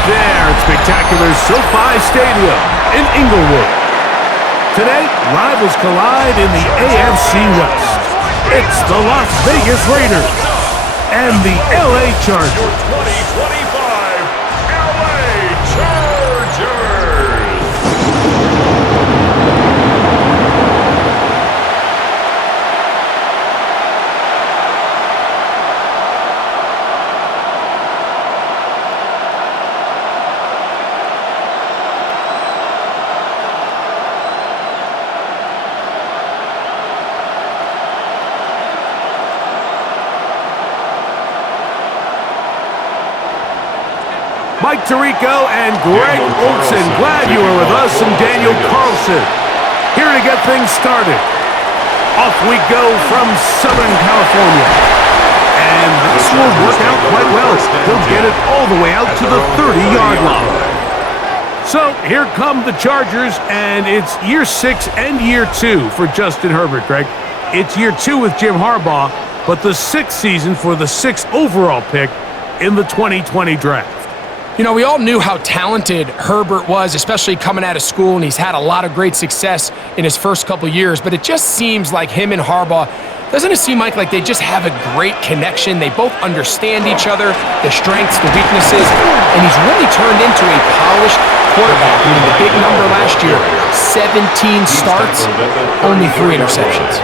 right there at spectacular SoFi Stadium in Inglewood. Today, rivals collide in the AFC West. It's the Las Vegas Raiders and the LA Chargers. Your 2025 LA Chargers. Mike Tirico and Greg Olson, glad you were with us, and Daniel Carlson here to get things started. Off we go from Southern California. And this will work out quite well. He'll get it all the way out to the 30-yard line. So here come the Chargers, and it's year 6 and year 2 for Justin Herbert, Greg. It's year 2 with Jim Harbaugh, but the 6th season for the 6th overall pick in the 2020 draft. You know, we all knew how talented Herbert was, especially coming out of school, and he's had a lot of great success in his first couple years, but it just seems like him and Harbaugh, doesn't it seem like they just have a great connection? They both understand each other, the strengths, the weaknesses, and he's really turned into a polished quarterback. I mean, the big number last year, 17 starts, only 3 interceptions.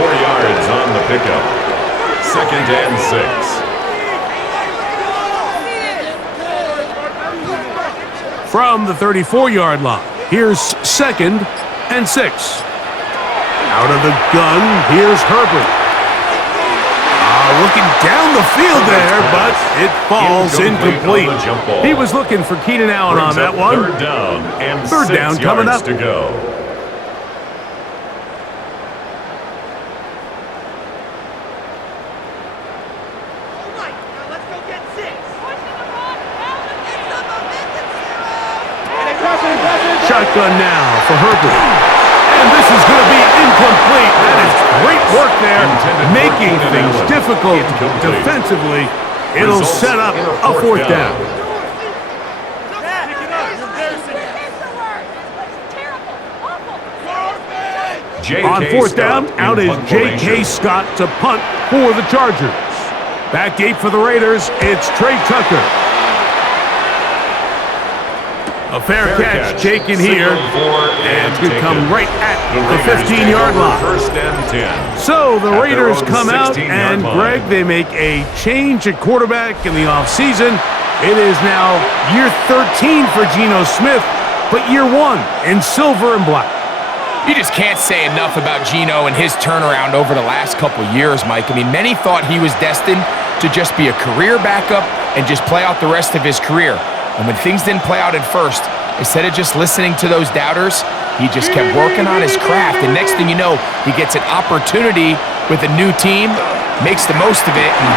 4 yards on the pickup. 2nd and 6. From the 34-yard line, here's 2nd and 6. Out of the gun, here's Herbert. Looking down the field there, but it falls incomplete. He was looking for Keenan Allen on that one. Third down and third down coming up to go. Shotgun now for Herbert. And this is going to be incomplete. That is great work there, making things difficult defensively. It'll set up a 4th down. On 4th down, out is J.K. Scott to punt for the Chargers. Back deep for the Raiders, it's Trey Tucker. A fair catch taken here, and could come right at the 15-yard line. 1st and 10. So the Raiders come out, and Greg, they make a change at quarterback in the offseason. It is now year 13 for Geno Smith, but year 1 in silver and black. You just can't say enough about Geno and his turnaround over the last couple years, Mike. I mean, many thought he was destined to just be a career backup and just play out the rest of his career. And when things didn't play out at first, instead of just listening to those doubters, he just kept working on his craft. And next thing you know, he gets an opportunity with a new team, makes the most of it, and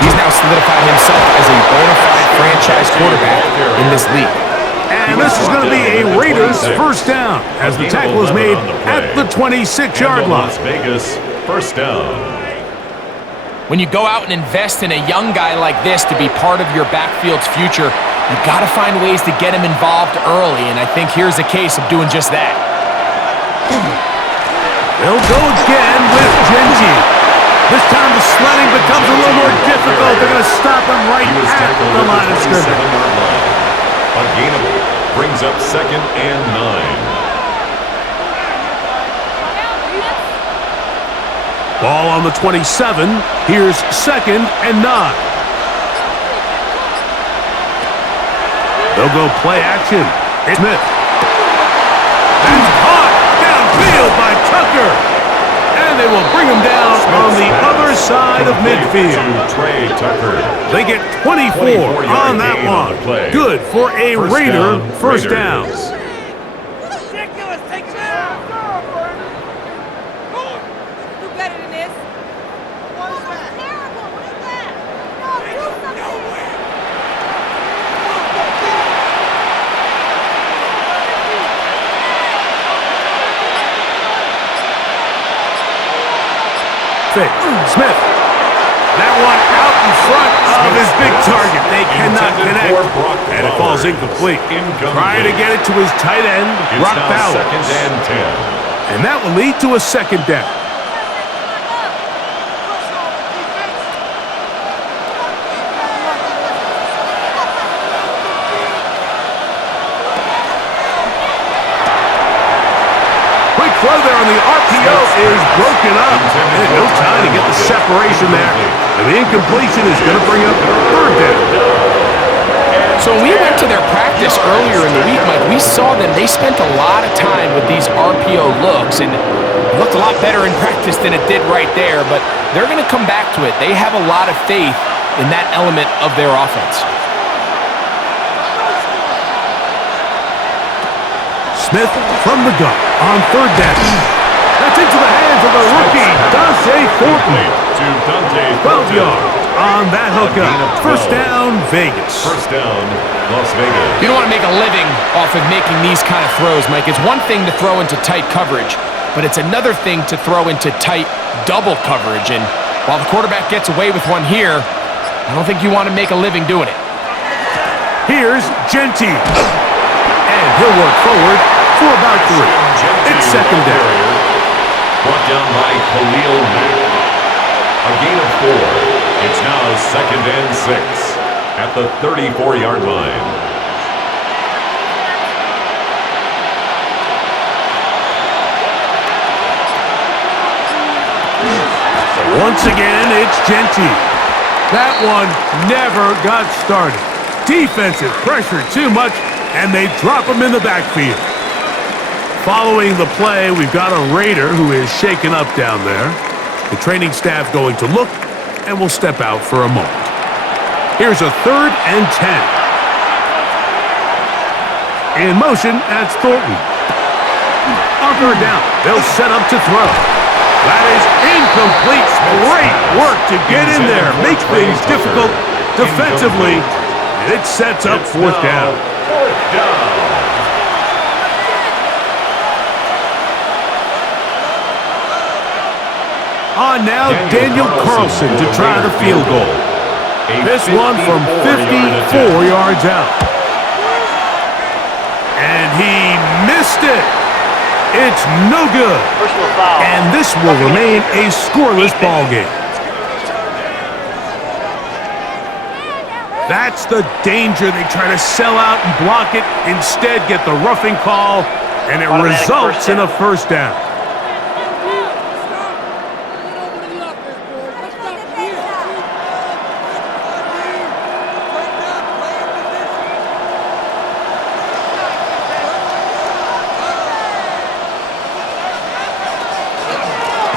he's now solidified himself as a bona fide franchise quarterback in this league. And this is going to be a Raiders 1st down as the tackle is made at the 26-yard line. Las Vegas 1st down. When you go out and invest in a young guy like this to be part of your backfield's future, you got to find ways to get him involved early, and I think here's a case of doing just that. They'll go again with Genji. This time the sledding becomes a little more difficult. They're going to stop him right at the line of scrimmage. Ungainable brings up 2nd and 9. Ball on the 27. Here's 2nd and 9. They'll go play action. It's Smith. That's caught downfield by Tucker. And they will bring him down on the other side of midfield. Trey Tucker. They get 24 on that one. Good for a Raider 1st down. Smith. That one out in front of his big target. They cannot connect, and it falls incomplete. Trying to get it to his tight end, Brock Bowers. Second and 10. And that will lead to a second down. Throw there on the RPO is broken up. And no time to get the separation there. And the incompletion is going to bring up third down. So when we went to their practice earlier in the week, Mike, we saw them. They spent a lot of time with these RPO looks, and it looked a lot better in practice than it did right there. But they're going to come back to it. They have a lot of faith in that element of their offense. Smith from the gun on third down. That's into the hands of the rookie, Dante Thornton. 12 yards on that hookup. First down, Vegas. First down, Las Vegas. You don't want to make a living off of making these kind of throws, Mike. It's one thing to throw into tight coverage, but it's another thing to throw into tight double coverage. And while the quarterback gets away with one here, I don't think you want to make a living doing it. Here's Genty. And he'll work forward for about 3. It's second down. Brought down by Khalil Mack. A gain of 4. It's now second and 6 at the 34-yard line. Once again, it's Genty. That one never got started. Defensive pressure too much, and they drop him in the backfield. Following the play, we've got a Raider who is shaken up down there. The training staff going to look, and will step out for a moment. Here's a 3rd and 10. In motion, that's Thornton. On third down, they'll set up to throw. That is incomplete. Great work to get in there, make things difficult defensively, and it sets up fourth down. On now, Daniel Carlson to try the field goal. This one from 54 yards out. And he missed it. It's no good. And this will remain a scoreless ball game. That's the danger. They try to sell out and block it. Instead, get the roughing call, and it results in a first down.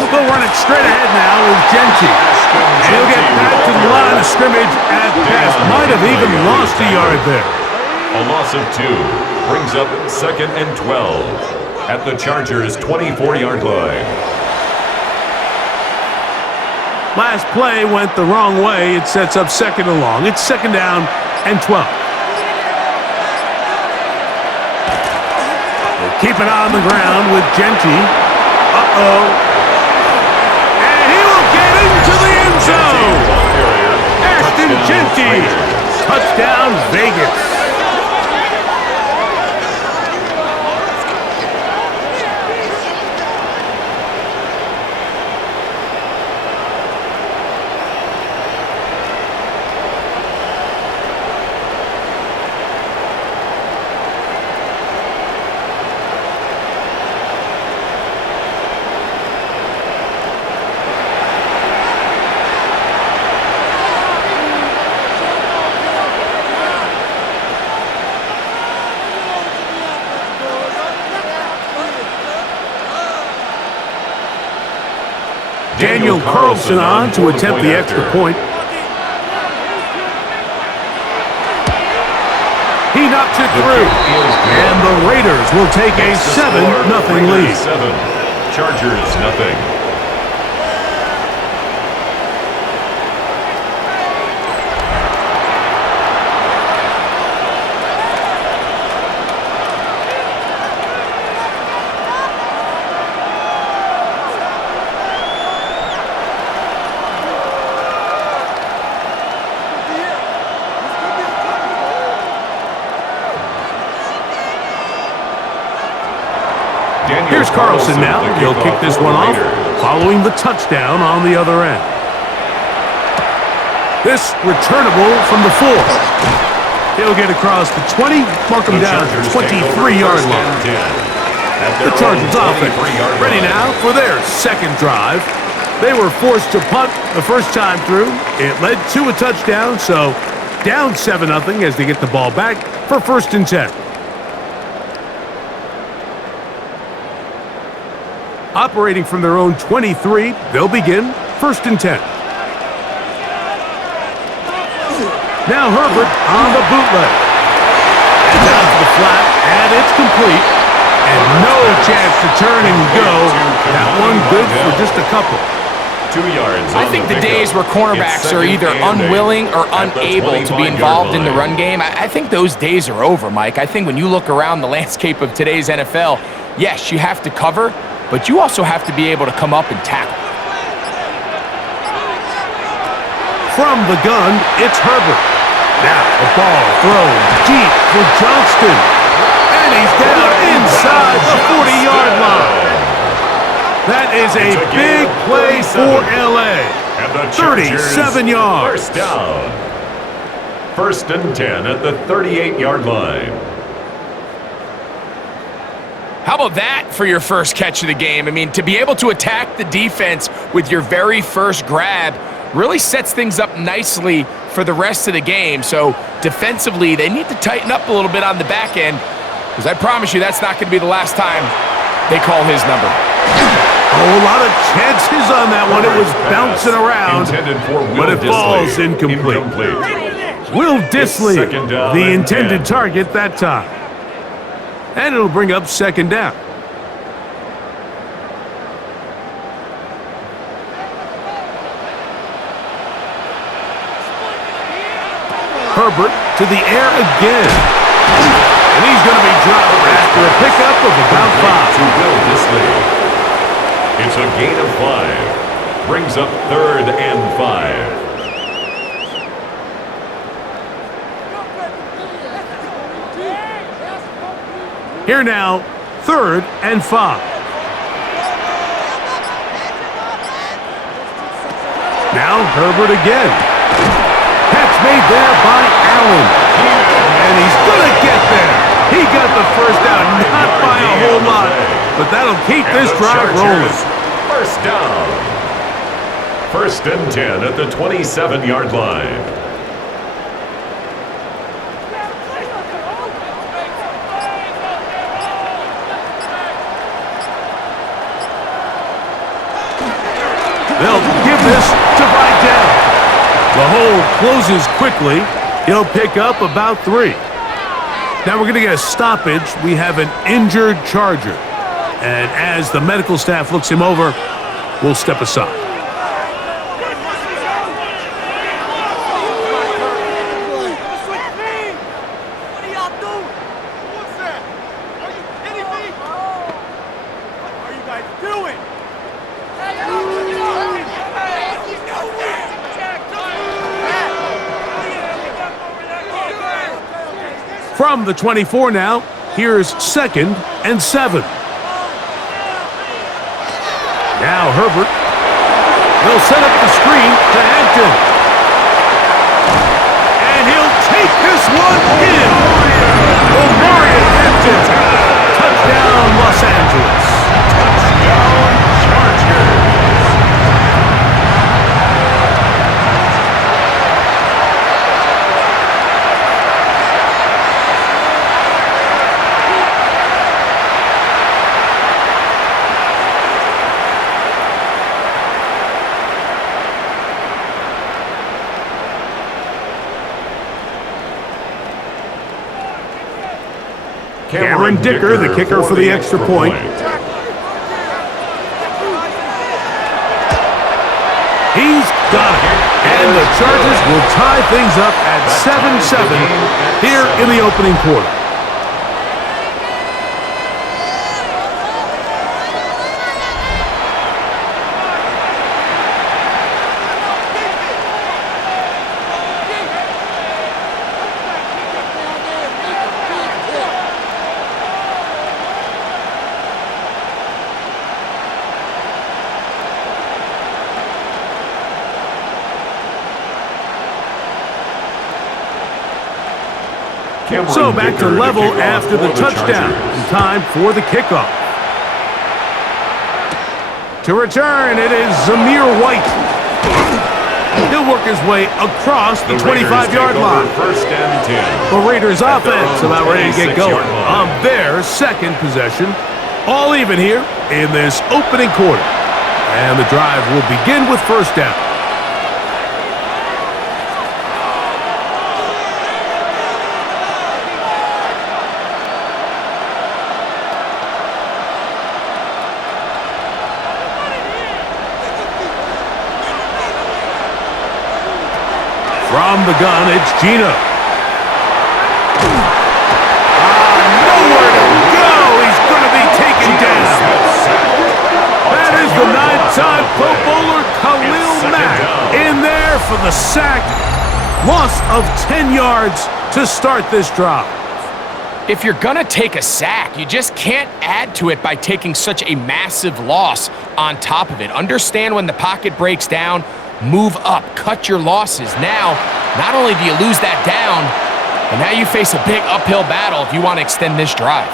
They'll run it straight ahead now with Genty. And he'll get back to the line of scrimmage at best. Might have even lost a yard there. A loss of 2 brings up second and 12 at the Chargers' 24-yard line. Last play went the wrong way. It sets up second and long. It's second down and 12. They'll keep it on the ground with Genty. Uh-oh. To the end zone. Ashton Genty. Touchdown, Vegas. Daniel Carlson on to attempt the extra point. He knocks it through. And the Raiders will take a 7-0 lead. 7. Chargers nothing. Here's Carlson now. He'll kick this one off, following the touchdown on the other end. This returnable from the 4. He'll get across the 20, mark him down at the 23-yard line. The Chargers offense ready now for their second drive. They were forced to punt the first time through. It led to a touchdown, so down 7-0 as they get the ball back for 1st and 10. Operating from their own 23, they'll begin 1st and 10. Now Herbert on the bootleg. And down to the flat, and it's complete. And no chance to turn and go. That one good for just a couple. 2 yards. I think the days where cornerbacks are either unwilling or unable to be involved in the run game, I think those days are over, Mike. I think when you look around the landscape of today's NFL, yes, you have to cover, but you also have to be able to come up and tackle. From the gun, it's Herbert. Now the ball thrown deep for Johnston. And he's down inside the 40-yard line. That is a big play for L.A. 37 yards. First down. 1st and 10 at the 38-yard line. How about that for your first catch of the game? I mean, to be able to attack the defense with your very first grab really sets things up nicely for the rest of the game. So defensively, they need to tighten up a little bit on the back end, because I promise you that's not going to be the last time they call his number. Oh, a lot of chances on that one. It was bouncing around, but it falls incomplete. Will Dissly, the intended target that time. And it'll bring up 2nd down. Herbert to the air again. And he's going to be dropped after a pickup of about 5. To Will Dissly. It's a gain of 5. Brings up 3rd and 5. Here now, 3rd and 5. Now Herbert again. Catch made there by Allen. And he's going to get there. He got the first down, not by a whole lot, but that'll keep this drive rolling. First down. 1st and 10 at the 27-yard line. They'll give this to Vidal. The hole closes quickly. He'll pick up about 3. Now we're going to get a stoppage. We have an injured Charger. And as the medical staff looks him over, we'll step aside. From the 24 now, here's 2nd and 7. Now Herbert. They'll set up the screen to Hampton. And he'll take this one in. Omarion Hampton. Touchdown, Los Angeles. Touchdown, Chargers. Cameron Dicker, the kicker for the extra point. He's got it. And the Chargers will tie things up at 7-7 here in the opening quarter. So back to level after the touchdown. And time for the kickoff. To return, it is Zamir White. He'll work his way across the 25-yard line. First and 10. The Raiders offense about ready to get going on their second possession. All even here in this opening quarter. And the drive will begin with first down. From the gun, it's Gino. Nowhere to go. He's going to be taken down. That is the 9-time Pro Bowler Khalil Mack in there for the sack. Loss of 10 yards to start this drive. If you're going to take a sack, you just can't add to it by taking such a massive loss on top of it. Understand when the pocket breaks down, move up, cut your losses. Now, not only do you lose that down, but now you face a big uphill battle if you want to extend this drive.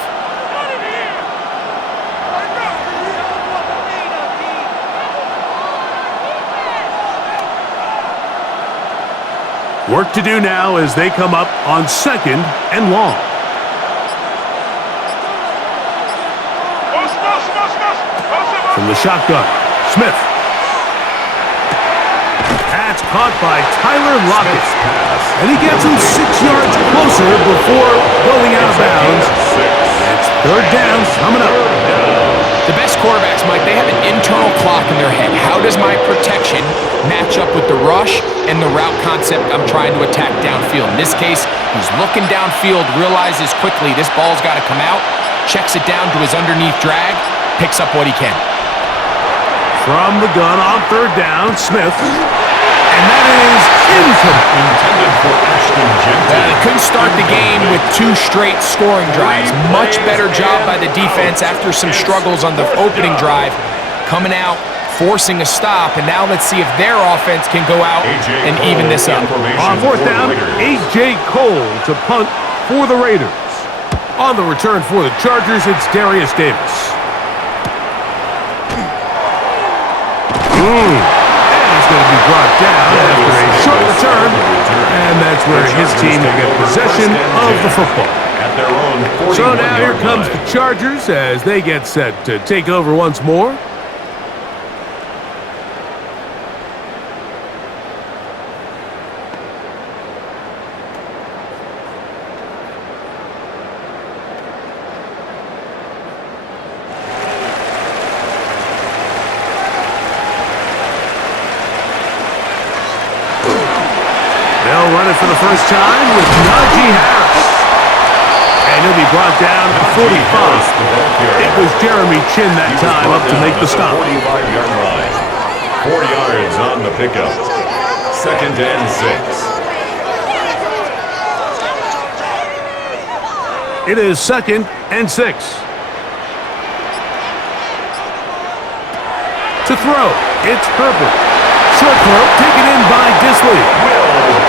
Work to do now as they come up on second and long. From the shotgun, Smith. That's caught by Tyler Lockett. And he gets him 6 yards closer before going out of bounds. It's third down coming up. The best quarterbacks, Mike, they have an internal clock in their head. How does my protection match up with the rush and the route concept I'm trying to attack downfield? In this case, he's looking downfield, realizes quickly this ball's got to come out, checks it down to his underneath drag, picks up what he can. From the gun on third down, Smith. And that is incomplete. Intended for Ashton Jenkins. They couldn't start the game with 2 straight scoring drives. Much better job by the defense after some struggles on the opening drive. Coming out, forcing a stop, and now let's see if their offense can go out and even this up. On fourth down, A.J. Cole to punt for the Raiders. On the return for the Chargers, it's Darius Davis. And he's going to be brought down after a short return. And that's where his team will get possession of the football. At their own 41-yard So now here comes line. the Chargers as they get set to take over once more. They'll run it for the first time with Najee Harris. And he'll be brought down to 45. It was Jeremy Chin that time up to make the stop. 45-yard line. 4 yards on the pickup. Second and 6. It is second and 6. To throw, it's Herbert. Short throw taken in by Disley.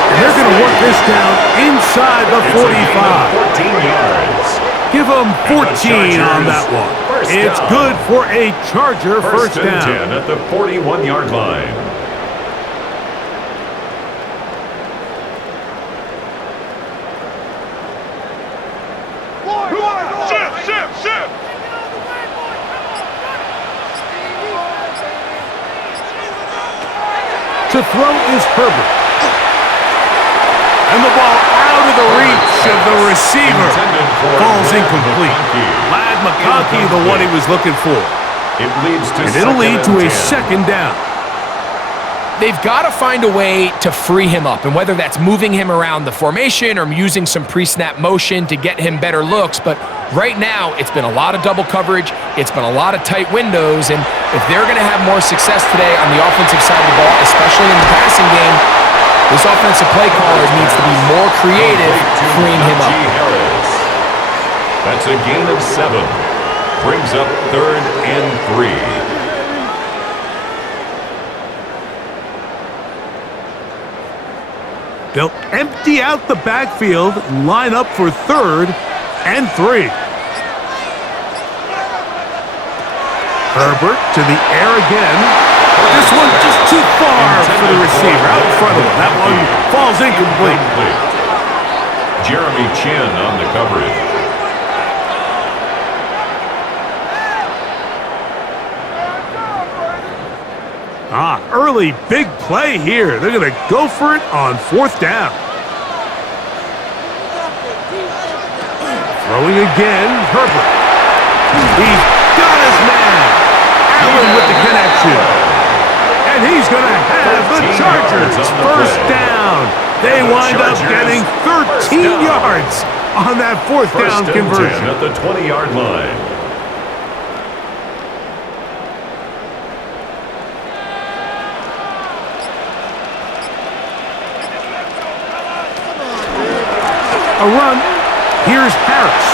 And they're going to work this down inside the 45. 14 yards. Give them 14 on that one. It's good for a Charger first and down. 10 at the 41-yard line. To throw is Herbert. And the ball out of the reach of the receiver. Falls incomplete. Lad McConkey, the one he was looking for. It leads to And it'll lead to a 10. second down. They've got to find a way to free him up, and whether that's moving him around the formation or using some pre-snap motion to get him better looks, but right now it's been a lot of double coverage, it's been a lot of tight windows, and if they're going to have more success today on the offensive side of the ball, especially in the passing game, this offensive play caller needs to be more creative freeing him up. That's a gain of 7. Brings up third and 3. They'll empty out the backfield and line up for 3rd and 3. Herbert to the air again. This one just too far for the receiver out in front of him. That one falls incomplete. Jeremy Chin on the coverage. Early big play here. They're going to go for it on 4th down. Throwing again, Herbert. He's got his man. Allen with the connection. And he's going to have the Chargers first down. They wind up getting 13 yards on that 4th down conversion. At the 20-yard line. A run. Here's Harris.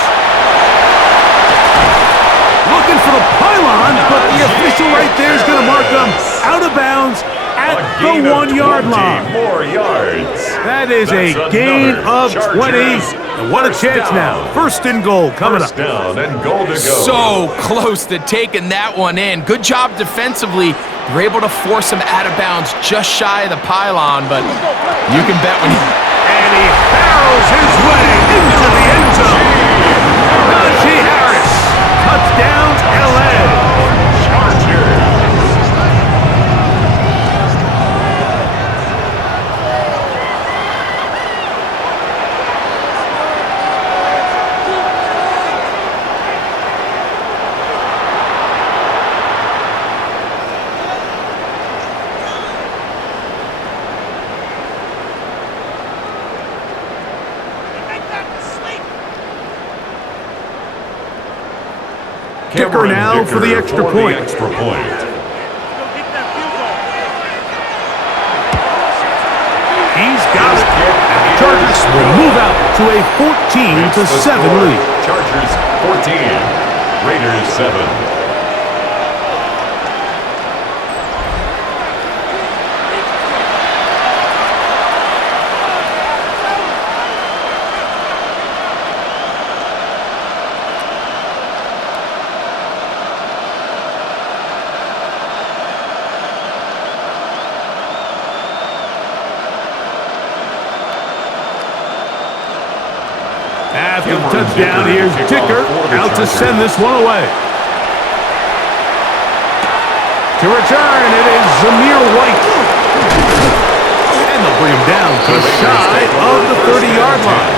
Looking for the pylon, but the official right there is going to mark them out of bounds at the 1-yard line. More yards. That is a gain of 20. And what a chance now. 1st and goal coming up. First down and goal to go. So close to taking that one in. Good job defensively. They're able to force him out of bounds just shy of the pylon, but you can bet when he... And he barrels his way into the end zone. Najee Harris. Touchdown, L.A. Kicker now for the extra point. He's got it. And the Chargers will move out to a 14-7 lead. Chargers 14, Raiders 7. After the touchdown, here's Dicker out to send this one away. To return, it is Zamir White. And they'll bring him down just shy of the 30-yard line.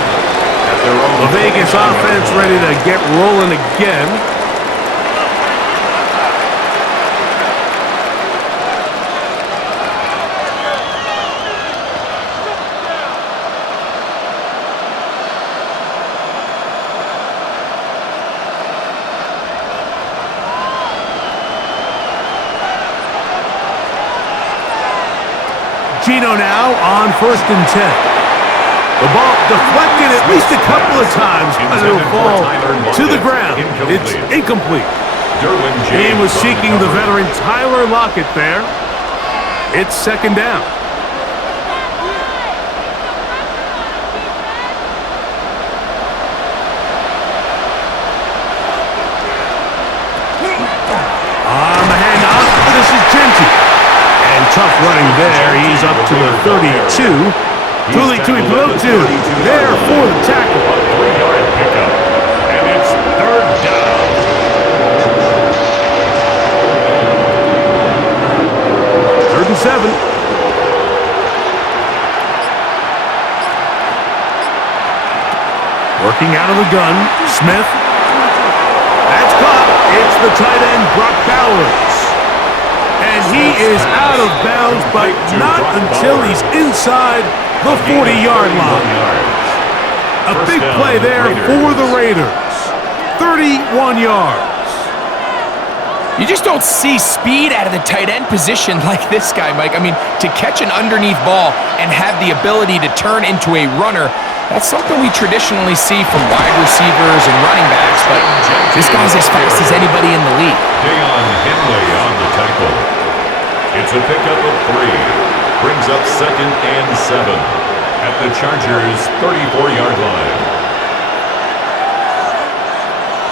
The Vegas offense ready to get rolling again. Gino now on 1st and 10. The ball deflected at least a couple of times, but it'll fall to the ground. It's incomplete. He was seeking the veteran Tyler Lockett there. It's 2nd down. On the handoff, this is Genty. And tough running there. He's up to the 32. Tuli Tuipulotu there for the tackle. A 3-yard pickup. And it's 3rd down. 3rd and 7. Working out of the gun. Smith. That's caught. It's the tight end, Brock Bowers. And he is out of bounds, but not until he's inside the 40-yard line. A big play there for the Raiders. 31 yards. You just don't see speed out of the tight end position like this guy, Mike. I mean, to catch an underneath ball and have the ability to turn into a runner, that's something we traditionally see from wide receivers and running backs, but this guy's as fast as anybody in the league. Deion Henley on the tackle. It's a pickup of 3. Brings up 2nd and 7. at the Chargers' 34-yard line.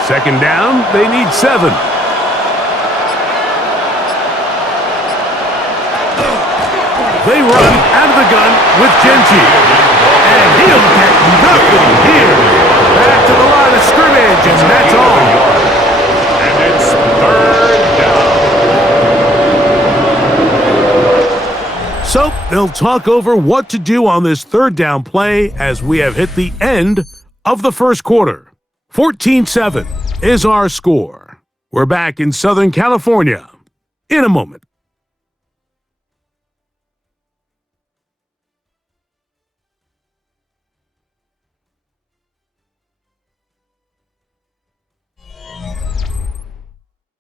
Second down, they need 7. They run out of the gun with Genty. And he'll get nothing here. Back to the line of scrimmage, and that's all. And it's third down. So they'll talk over what to do on this third down play as we have hit the end of the first quarter. 14-7 is our score. We're back in Southern California in a moment.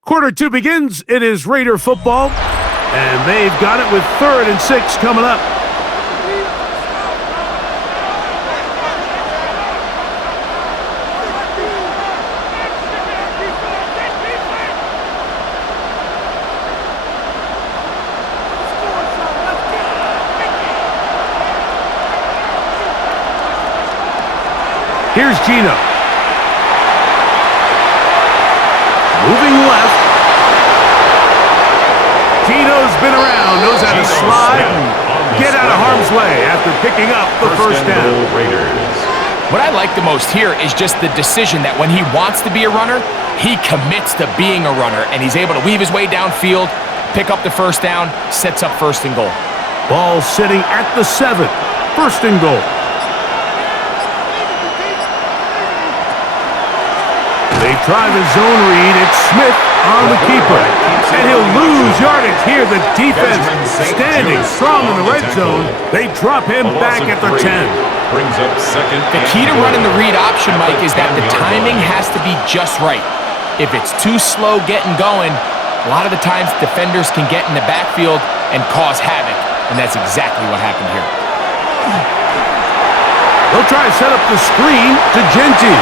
Quarter 2 begins. It is Raider football, and they've got it with 3rd and 6 coming up. Here's Gino. Moving left. Gino's been around, knows how to slide and get out of harm's way after picking up the first down. What I like the most here is just the decision that when he wants to be a runner, he commits to being a runner, and he's able to weave his way downfield, pick up the first down, sets up 1st and goal. Ball sitting at the 7. 1st and goal. They try the zone read. It's Smith on the keeper. And he'll lose yardage here. The defense standing strong in the red zone. They drop him back at the 10. Brings up 2nd. The key to running the read option, Mike, is that the timing has to be just right. If it's too slow getting going, a lot of the times defenders can get in the backfield and cause havoc. And that's exactly what happened here. They'll try to set up the screen to Genty.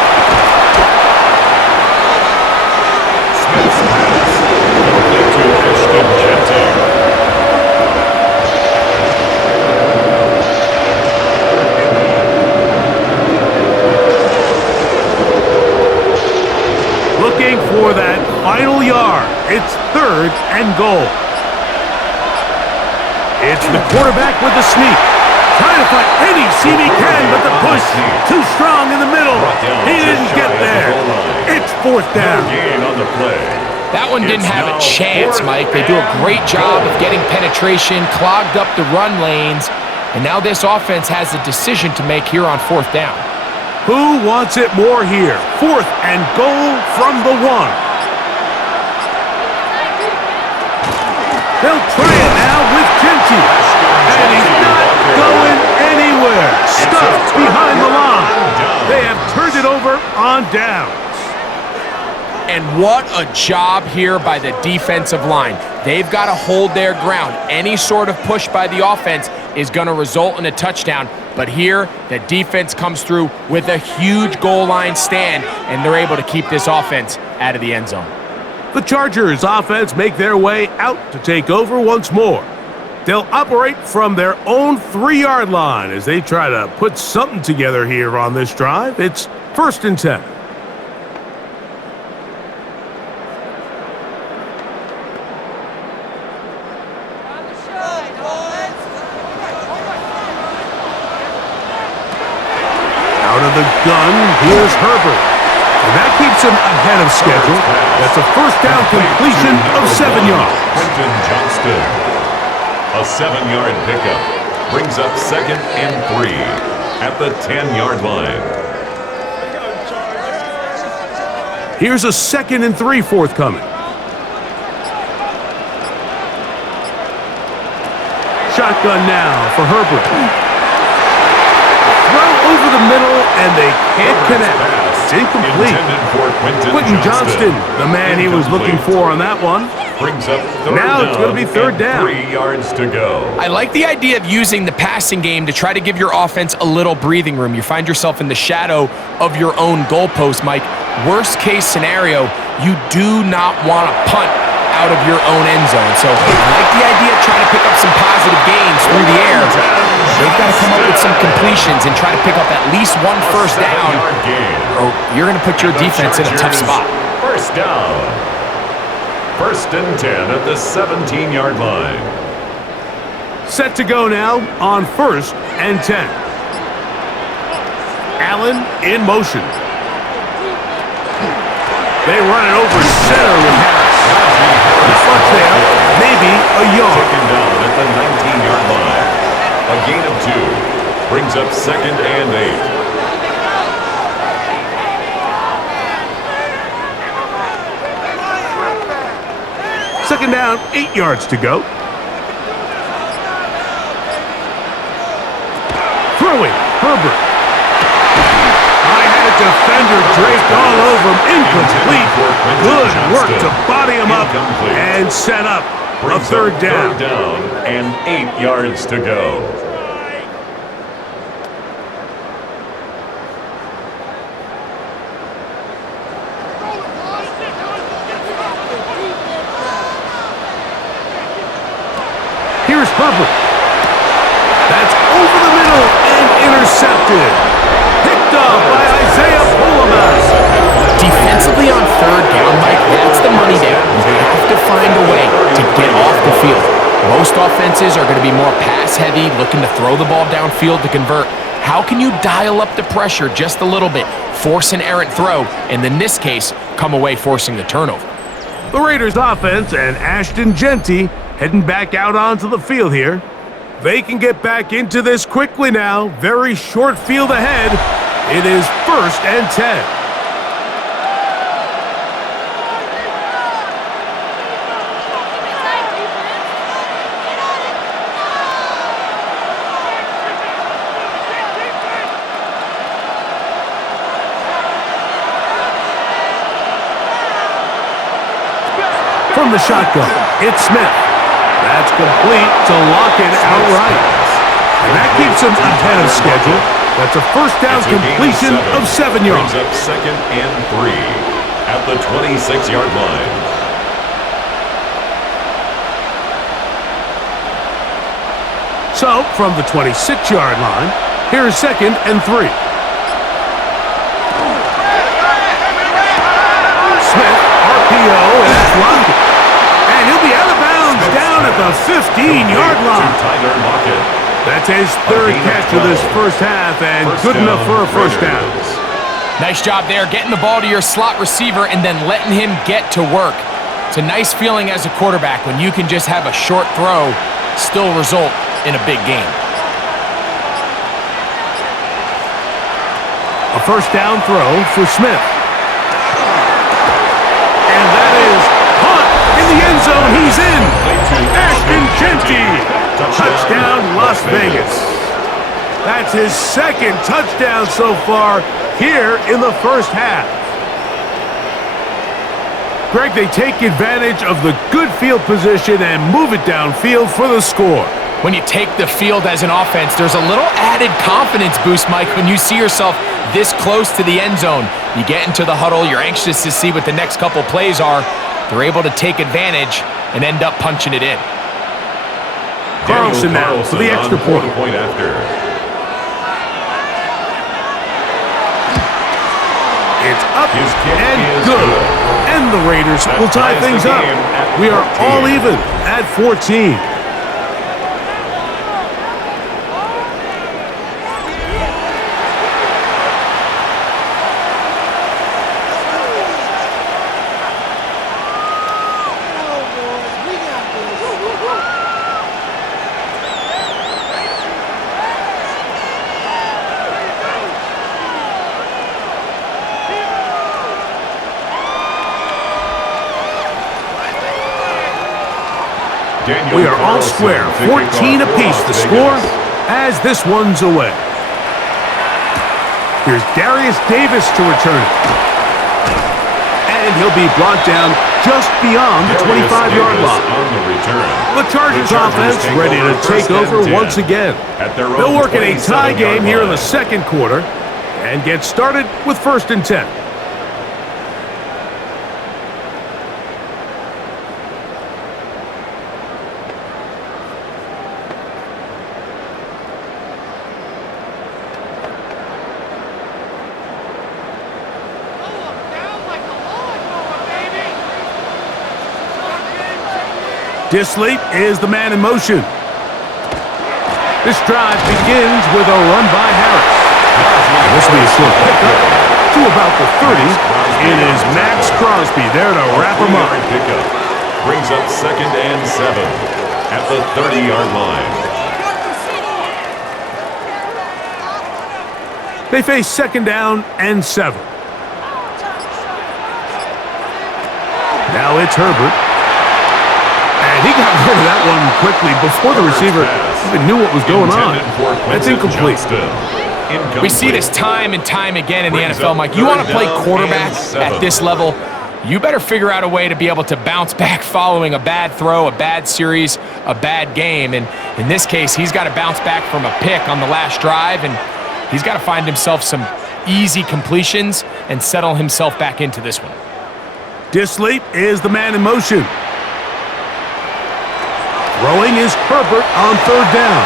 Smith's pass. Complete to Ashton Genty. Looking for that final yard. It's 3rd and goal. It's the quarterback with the sneak. Trying to find any seam he can, but the push too strong in the middle. He didn't get there. It's 4th down. That one didn't have a chance, Mike. They do a great job of getting penetration, clogged up the run lanes, and now this offense has a decision to make here on 4th down. Who wants it more here? 4th and goal from the 1. They'll try it now with Genty. And he's not going anywhere. Stuffed behind the line. They have turned it over on downs. And what a job here by the defensive line. They've got to hold their ground. Any sort of push by the offense is going to result in a touchdown. But here, the defense comes through with a huge goal line stand, and they're able to keep this offense out of the end zone. The Chargers offense make their way out to take over once more. They'll operate from their own 3-yard line as they try to put something together here on this drive. It's 1st and 10. Out of the gun, here's Herbert. And that keeps him ahead of schedule. That's a 1st down completion of 7 yards. Quentin Johnston. A 7-yard pickup. Brings up 2nd and 3 at the 10-yard line. Here's a 2nd and 3 forthcoming. Shotgun now for Herbert. Throw over the middle, and they can't connect. It's incomplete. Quentin Johnston, the man he was looking for on that one. Brings up now it's going to be 3rd down. 3 yards to go. I like the idea of using the passing game to try to give your offense a little breathing room. You find yourself in the shadow of your own goalpost, Mike. Worst case scenario, you do not want to punt out of your own end zone. So I like the idea of trying to pick up some positive gains through the air. They've got to come up with some completions and try to pick up at least one first down, or you're going to put your defense in a tough spot. First down. First and 10 at the 17-yard line. Set to go now on 1st and 10. Allen in motion. They run it over center with Harris. Not much there. Maybe a yard. Taken down at the 19-yard line. A gain of 2. Brings up 2nd and 8. Second down, 8 yards to go. Throwing, Herbert. I had a defender draped all over him. Incomplete. Good work to body him up and set up a third down. Third down and 8 yards to go. Here's Herbert. That's over the middle and intercepted. Picked up by Isaiah Pullman. Defensively on third down, Mike, that's the money down. You have to find a way to get off the field. Most offenses are going to be more pass-heavy, looking to throw the ball downfield to convert. How can you dial up the pressure just a little bit, force an errant throw, and in this case, come away forcing the turnover? The Raiders offense and Ashton Genty heading back out onto the field here. They can get back into this quickly now. Very short field ahead. It is 1st and 10. From the shotgun, it's Smith. That's complete to lock it outright. And that keeps him ahead of schedule. That's a first down completion of 7 yards. Brings up 2nd and 3 at the 26-yard line. So, from the 26-yard line, here's 2nd and 3. Smith, RPO, and that's Lockett. And he'll be out of bounds down at the 15-yard line. That's his third catch of this first half, and good enough for a first down. Nice job there, getting the ball to your slot receiver and then letting him get to work. It's a nice feeling as a quarterback when you can just have a short throw still result in a big game. A first down throw for Smith. And that is caught in the end zone. He's in. Ashton Genty. Touchdown, Las Vegas. That's his second touchdown so far here in the first half. Greg, they take advantage of the good field position and move it downfield for the score. When you take the field as an offense, there's a little added confidence boost, Mike, when you see yourself this close to the end zone. You get into the huddle, you're anxious to see what the next couple plays are. They're able to take advantage and end up punching it in. Carlson now for the extra point. After. It's up and good. And the Raiders will tie things up. We are all even at 14. We are all square, 14 apiece the score as this one's away. Here's Darius Davis to return it. And he'll be brought down just beyond the 25-yard line. The Chargers offense ready to take over once again. They'll work in a tie game here in the second quarter and get started with 1st and 10. Disley is the man in motion. This drive begins with a run by Harris. This will be a short pickup to about the 30. It is Max Crosby there to wrap him up. Pickup brings up 2nd and 7 at the 30-yard line. They face 2nd down and 7. Now it's Herbert. And he got rid of that one quickly before the receiver even knew what was going on. That's incomplete. We see this time and time again in the NFL, Mike. You want to play quarterback at this level, you better figure out a way to be able to bounce back following a bad throw, a bad series, a bad game. And in this case, he's got to bounce back from a pick on the last drive, and he's got to find himself some easy completions and settle himself back into this one. Disley is the man in motion. Throwing is Herbert on 3rd down.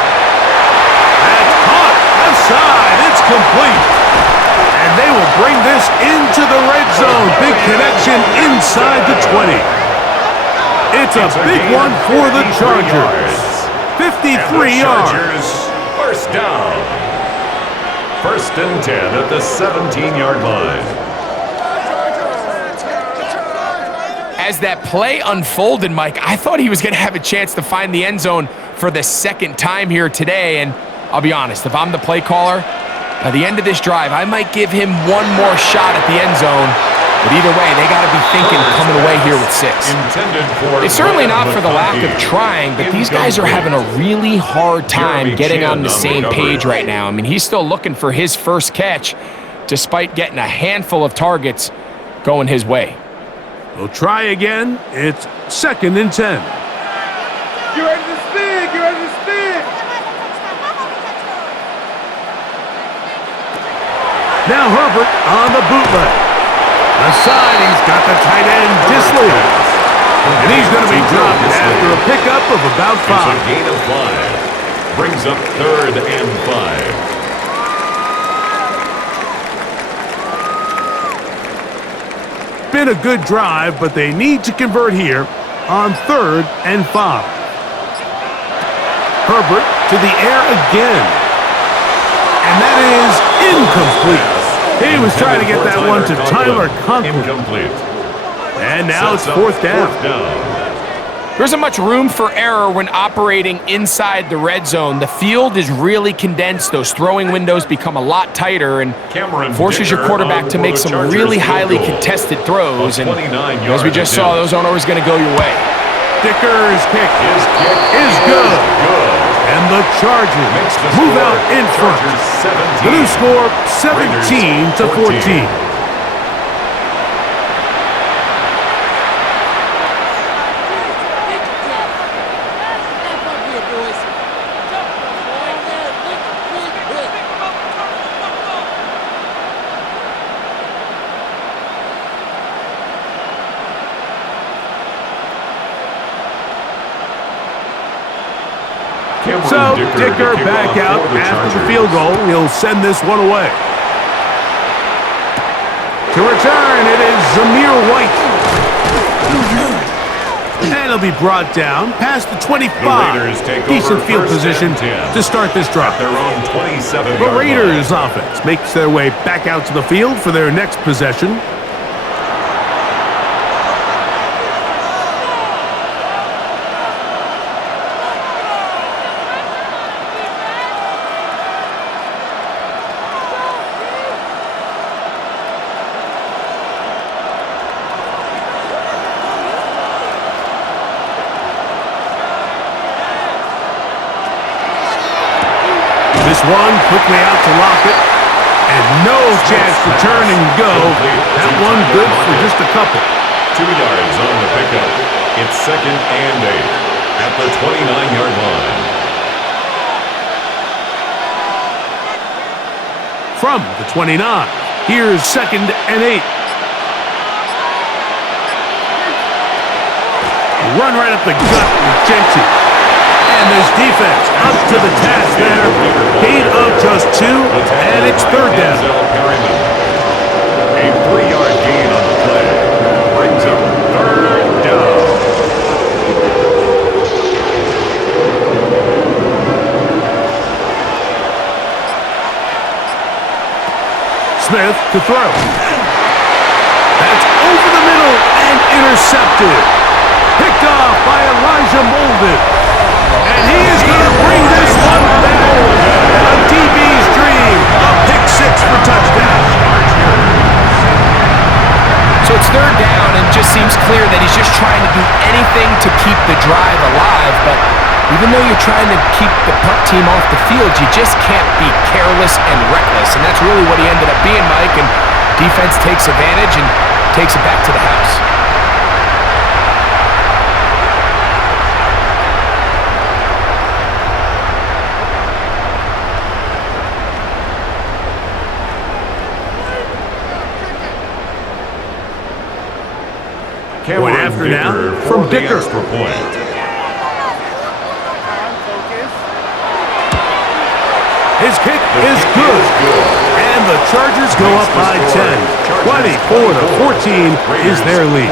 That's caught outside. It's complete. And they will bring this into the red zone. Big connection inside the 20. It's a big one for the Chargers. 53 yards. First down. 1st and 10 at the 17-yard line. As that play unfolded, Mike, I thought he was going to have a chance to find the end zone for the 2nd time here today. And I'll be honest, if I'm the play caller, by the end of this drive, I might give him one more shot at the end zone. But either way, they got to be thinking coming away here with 6. It's certainly not for the lack of trying, but these guys are having a really hard time getting on the same page right now. I mean, he's still looking for his first catch, despite getting a handful of targets going his way. We'll try again. It's 2nd and 10. Get ready to spin! Get ready to spin! Now Herbert on the bootleg. Aside, he's got the tight end Disley. And he's going to be dropped after a pickup of about 5. It's a gain of 5. Brings up 3rd and 5. Been a good drive, but they need to convert here on 3rd and 5. Herbert to the air again. And that is incomplete. He was trying to get that one to Tyler Conklin. Incomplete. And now it's 4th down. There isn't much room for error when operating inside the red zone. The field is really condensed. Those throwing windows become a lot tighter and forces your quarterback to make some really highly contested throws. And as we just saw, those aren't always going to go your way. Dicker's kick is good. And the Chargers move out in front. The new score, 17-14. So, Dicker back out after the field goal. He'll send this one away. To return, it is Zamir White. And he'll be brought down past the 25. Decent field position to start this drive. The Raiders offense makes their way back out to the field for their next possession. This one quickly out to Lockett, and no chance to turn and go. That one good for just a couple. 2 yards on the pickup. It's 2nd and 8 at the 29-yard line. From the 29, here's 2nd and 8. Run right up the gut with Jensen. And this defense up to the task there. Gain of just 2, and it's 3rd down. A 3-yard gain on the play brings up 3rd down. to throw. That's over the middle and intercepted. Picked off by Elijah Molden. And he is going to bring this one back. A DB's dream. A pick six for touchdown. So it's third down and just seems clear that he's just trying to do anything to keep the drive alive. But even though you're trying to keep the punt team off the field, you just can't be careless and reckless. And that's really what he ended up being, Mike. And defense takes advantage and takes it back to the house. Point after now from Dicker. His kick is good. And the Chargers go up by 10. 24-14 is their lead.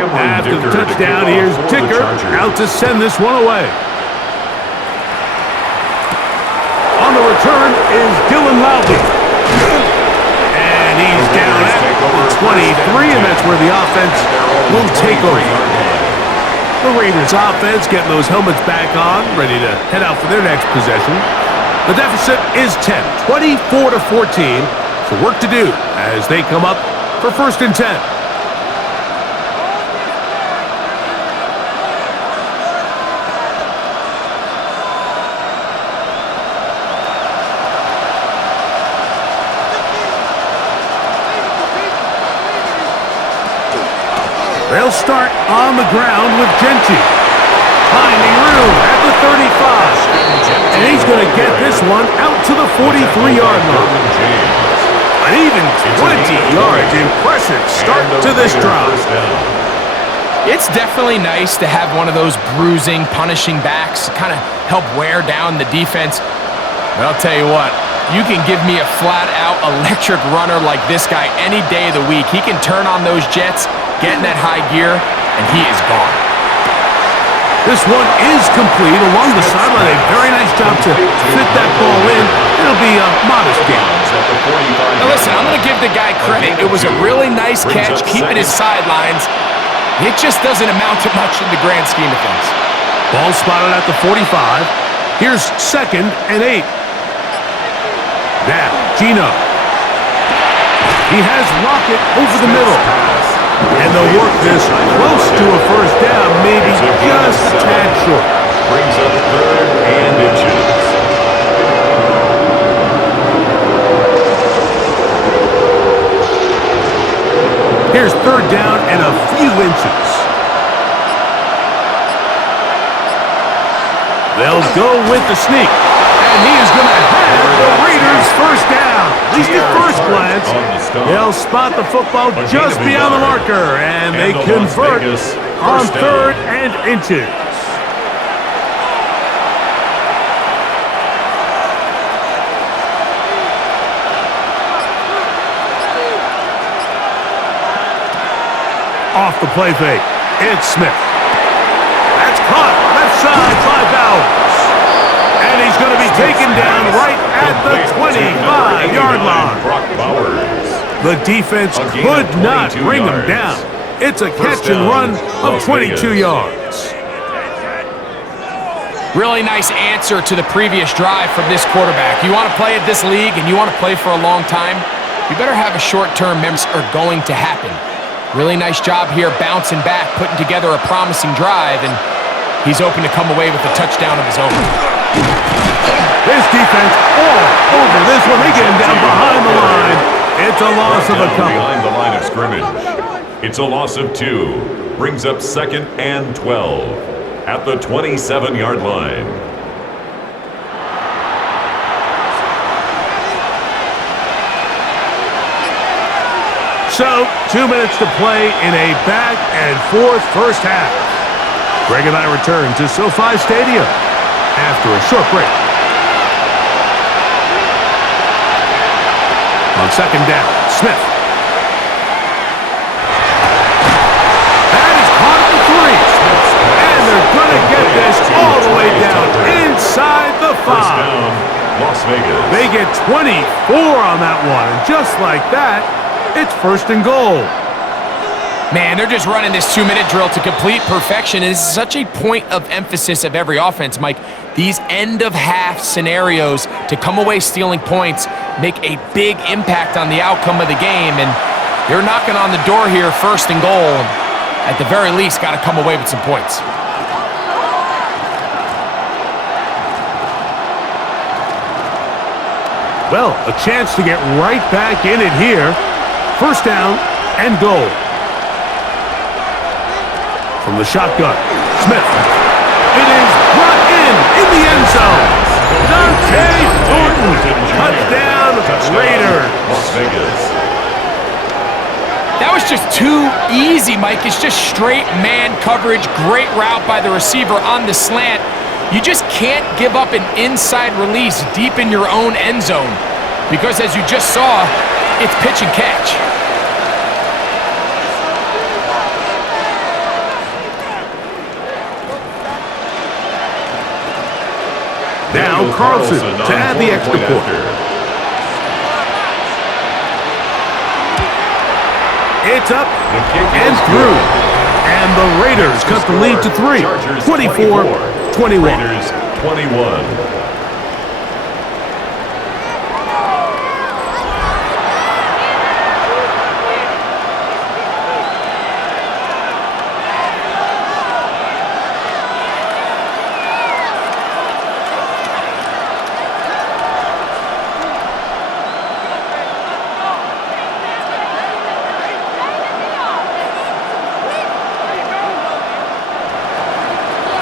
After the touchdown, here's Dicker out to send this one away. On the return is Dylan Lowry. And he's down at the 23, and that's where the offense will take over. The Raiders offense getting those helmets back on, ready to head out for their next possession. The deficit is 10, 24-14. So work to do as they come up for 1st and 10. They'll start on the ground with Genty. Finding room at the 35. And he's going to get this one out to the 43-yard line. An even 20 yards. Impressive start to this drive. It's definitely nice to have one of those bruising, punishing backs kind of help wear down the defense. But I'll tell you what, you can give me a flat-out electric runner like this guy any day of the week. He can turn on those jets, get in that high gear, and he is gone. This one is complete along the sideline. A very nice job to fit that ball in. It'll be a modest gain. Now listen, I'm going to give the guy credit. It was a really nice catch, keeping his sidelines. It just doesn't amount to much in the grand scheme of things. Ball spotted at the 45. Here's 2nd and 8. Now, Gino. He has Rocket over the middle. And they'll work this close to a 1st down, maybe just a tad short. Brings up 3rd and inches. Here's 3rd down and a few inches. They'll go with the sneak. And he is going to have the Raiders 1st down. At least at first glance, they'll spot the football just beyond the marker, and they convert on 3rd and inches. Off the play fake, it's Smith. That's caught left side by Bowers. And he's going to be taken down right at the 25-yard line. The defense could not bring him down. It's a catch and run of 22 yards. Really nice answer to the previous drive from this quarterback. You want to play at this league and you want to play for a long time, you better have a short-term memory or going to happen. Really nice job here bouncing back, putting together a promising drive, and he's open to come away with a touchdown of his own. This defense all over this one. They get him down behind the line. It's a loss of a couple. Behind the line of scrimmage. It's a loss of 2. Brings up 2nd and 12 at the 27-yard line. So, 2 minutes to play in a back-and-forth first half. Greg and I return to SoFi Stadium after a short break. On second down, Smith. That is caught at the 3. And they're going to get this all the way down inside the 5. First down, Las Vegas. They get 24 on that one. And just like that, it's first and goal. Man, they're just running this 2-minute drill to complete perfection. And this is such a point of emphasis of every offense, Mike. These end-of-half scenarios to come away stealing points make a big impact on the outcome of the game. And they're knocking on the door here, first and goal. At the very least, got to come away with some points. Well, a chance to get right back in it here. First down and goal. From the shotgun, Smith. It is brought in the end zone. Dante Thornton. Touchdown, Raiders. Las Vegas. That was just too easy, Mike. It's just straight man coverage. Great route by the receiver on the slant. You just can't give up an inside release deep in your own end zone because, as you just saw, it's pitch and catch. Now Carlson to add the extra point. It's up and through. And the Raiders cut the lead to 3. 24-21. Raiders 21.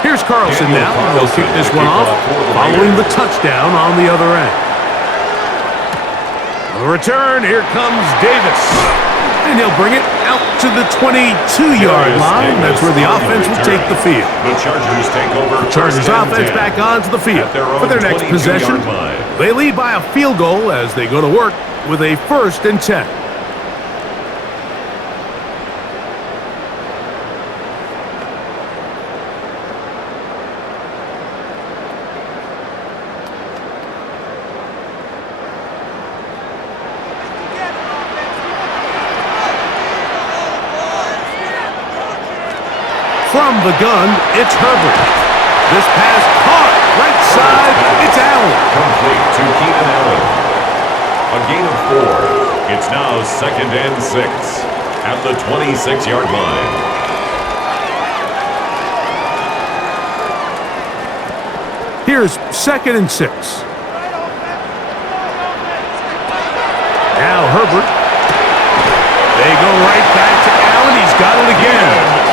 Here's Carlson now. He'll kick this one off following the touchdown on the other end. On the return, here comes Davis. And he'll bring it out to the 22-yard line. That's where the offense will take the field. The Chargers take over. Chargers offense back onto the field for their next possession. They lead by a field goal as they go to work with a 1st and 10. From the gun, it's Herbert. This pass caught right side. It's Allen. Complete to Keenan Allen. A gain of 4. It's now 2nd and 6 at the 26-yard line. Here's 2nd and 6. Now Herbert. They go right back to Allen. He's got it again.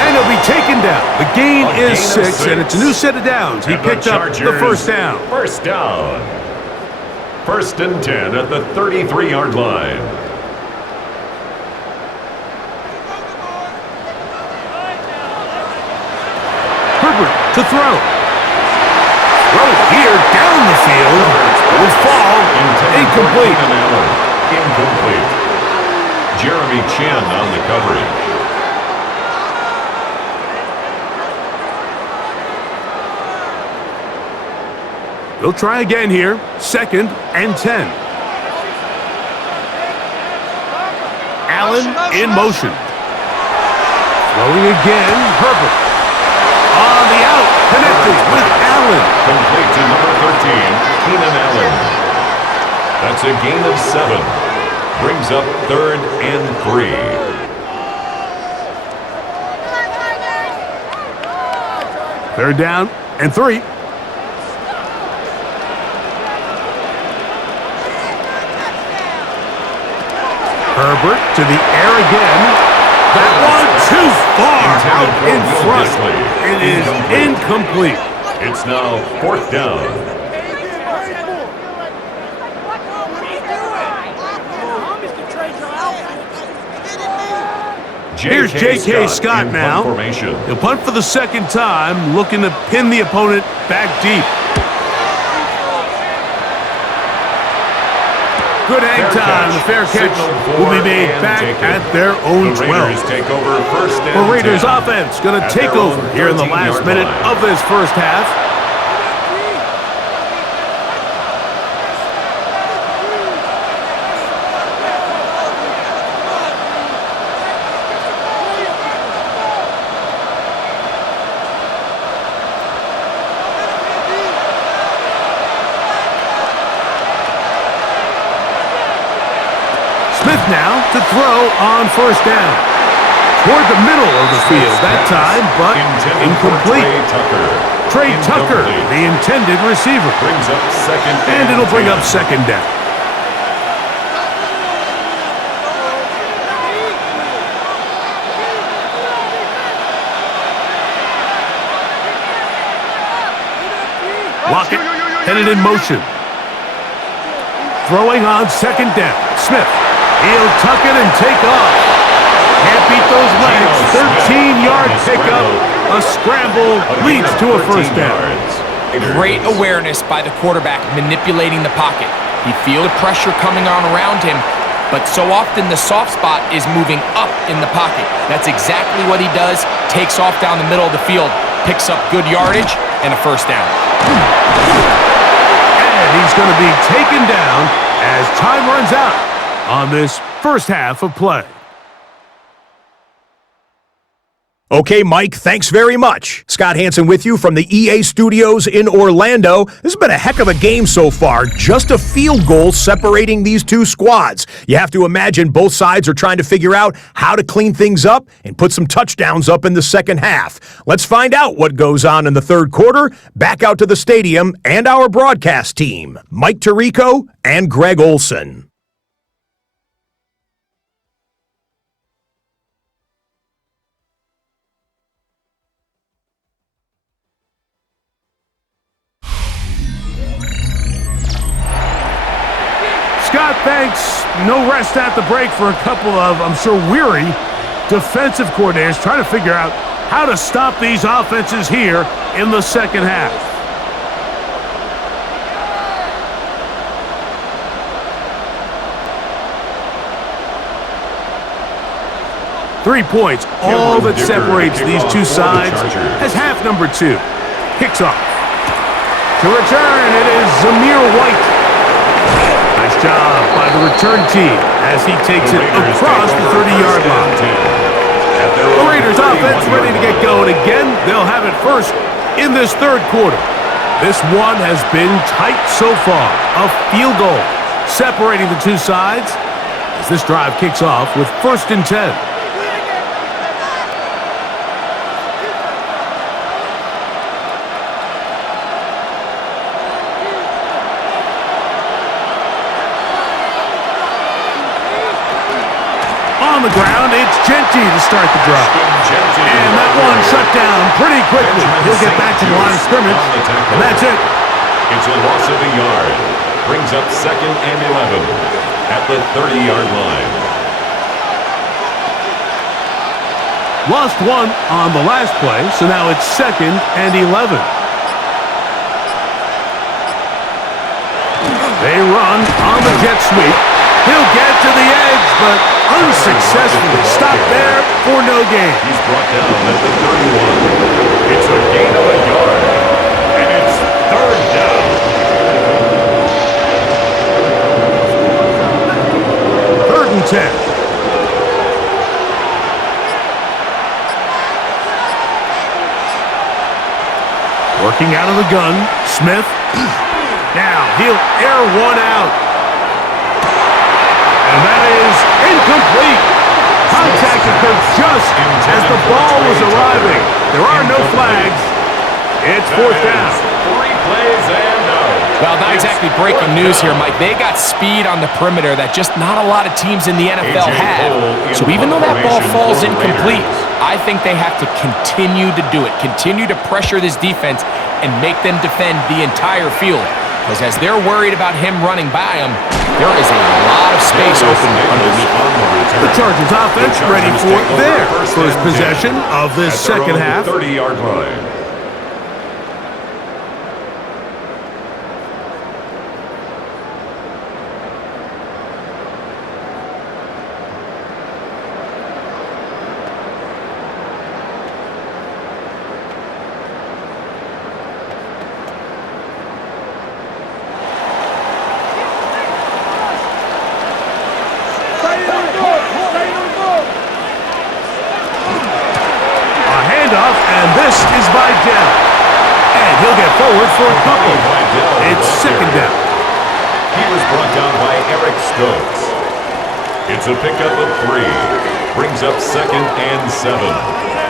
And he'll be taken down. The gain is 6, and it's a new set of downs. He picked up the first down. First down. 1st and 10 at the 33-yard line. Herbert to throw. Throw here down the field. Will fall. Incomplete. Incomplete. Jeremy Chin on the coverage. They'll try again here. 2nd and 10. Allen in motion. Throwing again. Herbert. On the out. Connected with Allen. Complete to number 13, Keenan Allen. That's a gain of 7. Brings up 3rd and 3. 3rd down and 3. Herbert to the air again. That one too far out in front. It is incomplete. It's now 4th down. Here's J.K. Scott in now. punt formation. He'll punt for the second time, looking to pin the opponent back deep. Good hang time. The fair catch will be made back at their own 12. The Raiders take over first and The Raiders 10 offense going to at take their over own here in the 13-yard last minute line. of this first half. Smith now to throw on first down. Toward the middle of the field that time, but incomplete. Trey Tucker, the intended receiver. Brings up second And it'll bring 10. up second down. Lockett headed in motion. Throwing on second down. Smith. He'll tuck it and take off. Can't beat those legs. 13-yard pickup. A scramble leads to a first down. Great awareness by the quarterback manipulating the pocket. He feels the pressure coming on around him, but so often the soft spot is moving up in the pocket. That's exactly what he does. Takes off down the middle of the field, picks up good yardage, and a first down. And he's going to be taken down as time runs out on this first half of play. Okay, Mike, thanks very much. Scott Hansen with you from the EA Studios in Orlando. This has been a heck of a game so far. Just a field goal separating these two squads. You have to imagine both sides are trying to figure out how to clean things up and put some touchdowns up in the second half. Let's find out what goes on in the third quarter. Back out to the stadium and our broadcast team, Mike Tirico and Greg Olson. Scott, thanks. No rest at the break for a couple of, I'm sure, weary defensive coordinators trying to figure out how to stop these offenses here in the second half. Three points, all that separates these two sides as half number two kicks off. To return, it is Zamir White. Nice job by the return team as he takes it across the 30-yard line. The Raiders offense ready to get going again. They'll have it first in this third quarter. This one has been tight so far. A field goal separating the two sides as this drive kicks off with 1st and 10. On the ground, it's Genty to start the drive. And that one shut down pretty quickly. He'll get back to the line of scrimmage, and that's it. It's a loss of a yard. Brings up 2nd and 11 at the 30-yard line. Lost one on the last play, so now it's 2nd and 11. They run on the jet sweep. He'll get to the edge, but unsuccessfully stopped there for no gain. He's brought down at the 31. It's a gain of a yard, and it's 3rd down. 3rd and 10. Working out of the gun, Smith. Now he'll air one out. And that is incomplete. Contact occurred just as the ball was arriving. There are no flags. It's 4th down. 3 plays and out. Well, not exactly breaking news here, Mike. They got speed on the perimeter that just not a lot of teams in the NFL have. So even though that ball falls incomplete, I think they have to continue to do it. Continue to pressure this defense and make them defend the entire field. because as they're worried about him running by them, there is a lot of space open underneath. The Chargers offense ready for their first possession of this second half. 30-yard line. And this is Vidal. And he'll get forward for a couple. It's second down. He was brought down by Eric Stokes. It's a pickup of 3. Brings up 2nd and 7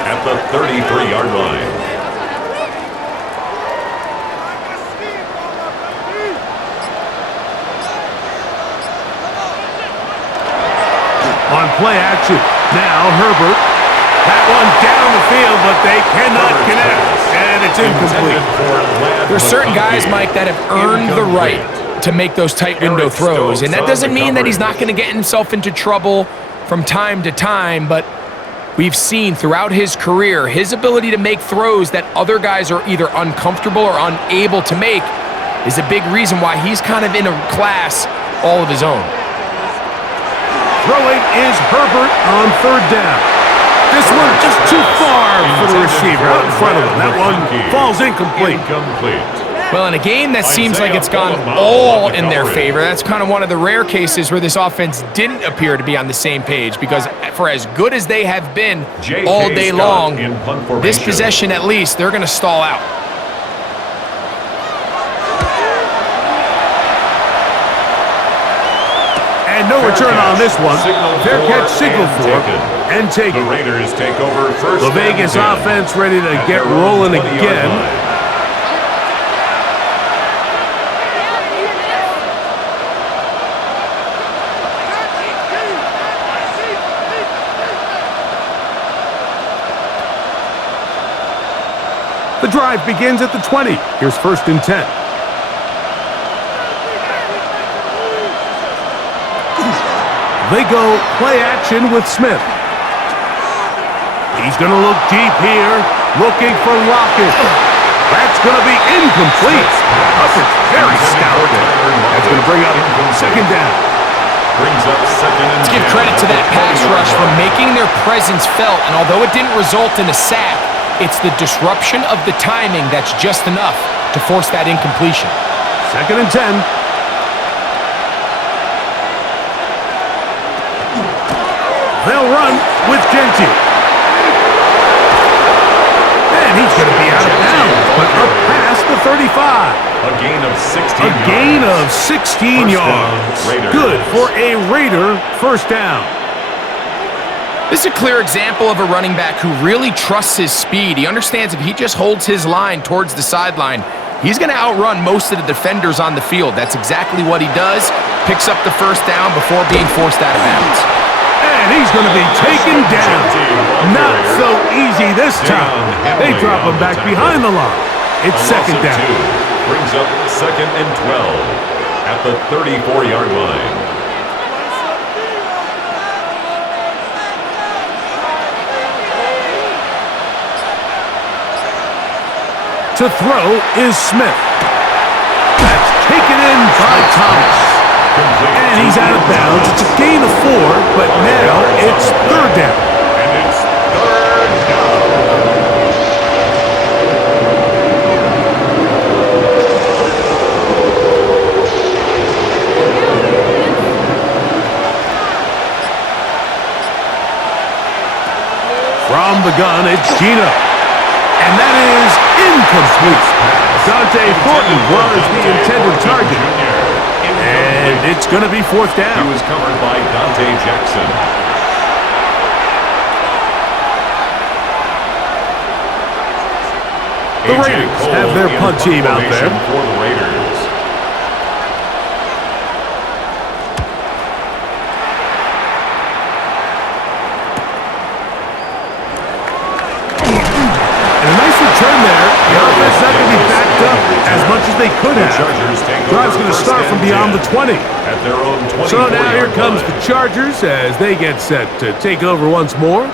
at the 33-yard line. On play action. Now Herbert. That one down the field, but they cannot connect. And it's incomplete. There's certain guys, Mike, that have earned the right to make those tight window throws. And that doesn't mean that he's not going to get himself into trouble from time to time, but we've seen throughout his career, his ability to make throws that other guys are either uncomfortable or unable to make is a big reason why he's kind of in a class all of his own. Throwing is Herbert on third down. This one just too far for the receiver out in front of him. That one falls incomplete. Well, in a game that seems like it's gone all in their favor, that's kind of one of the rare cases where this offense didn't appear to be on the same page, because for as good as they have been all day long, this possession at least, they're going to stall out. And no return on this one. Fair catch signal for and take the Raiders take over first. The Vegas offense ready to get rolling again. The drive begins at the 20. Here's 1st and 10. They go play action with Smith. He's going to look deep here, looking for Lockett. That's going to be incomplete. Upper's very stout there. That's going to bring up second down. Brings up 2nd and 10. Let's give credit to that pass rush for making their presence felt, and although it didn't result in a sack, it's the disruption of the timing that's just enough to force that incompletion. 2nd and 10. They'll run with Gentry. And he's going to be out of bounds, but up past the 35. A gain of 16 yards. A gain of 16 yards. Good for a Raider first down. This is a clear example of a running back who really trusts his speed. He understands if he just holds his line towards the sideline, he's going to outrun most of the defenders on the field. That's exactly what he does. Picks up the first down before being forced out of bounds. And he's going to be taken down. Not so easy this time. They drop him back behind the line. It's second down. Brings up 2nd and 12 at the 34-yard line. To throw is Smith. That's taken in by Thomas. And he's out of bounds. It's a gain of 4, but now it's third down. And it's third down. From the gun, it's Gino. And that is incomplete. Dante Thornton was the intended target. And it's going to be fourth down. He was covered by Dante Jackson. The Raiders have their punt team out there. For the Raiders. And a nice return there. The offense not going to be backed up as much as they could have. The Chargers take around the 20. At their own 24-yard So now here comes line. the Chargers as they get set to take over once more.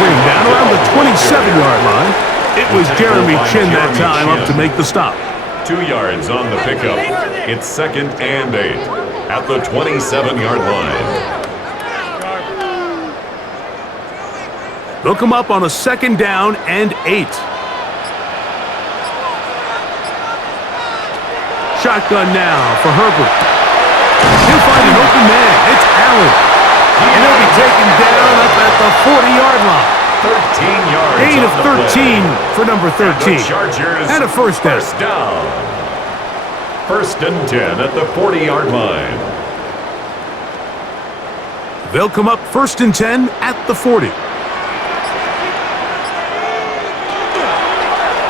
Down around the 27-yard line. It was Jeremy Chin that time up to make the stop. 2 yards on the pickup. It's 2nd and 8 at the 27-yard line. They'll come up on a 2nd down and 8. Shotgun now for Herbert. He'll find an open man. It's Allen. And he'll be taken down up at the 40-yard line. 13 yards. Gain of 13 for number 13. And the Chargers and a first down. First down. 1st and 10 at the 40-yard line. They'll come up 1st and 10 at the 40.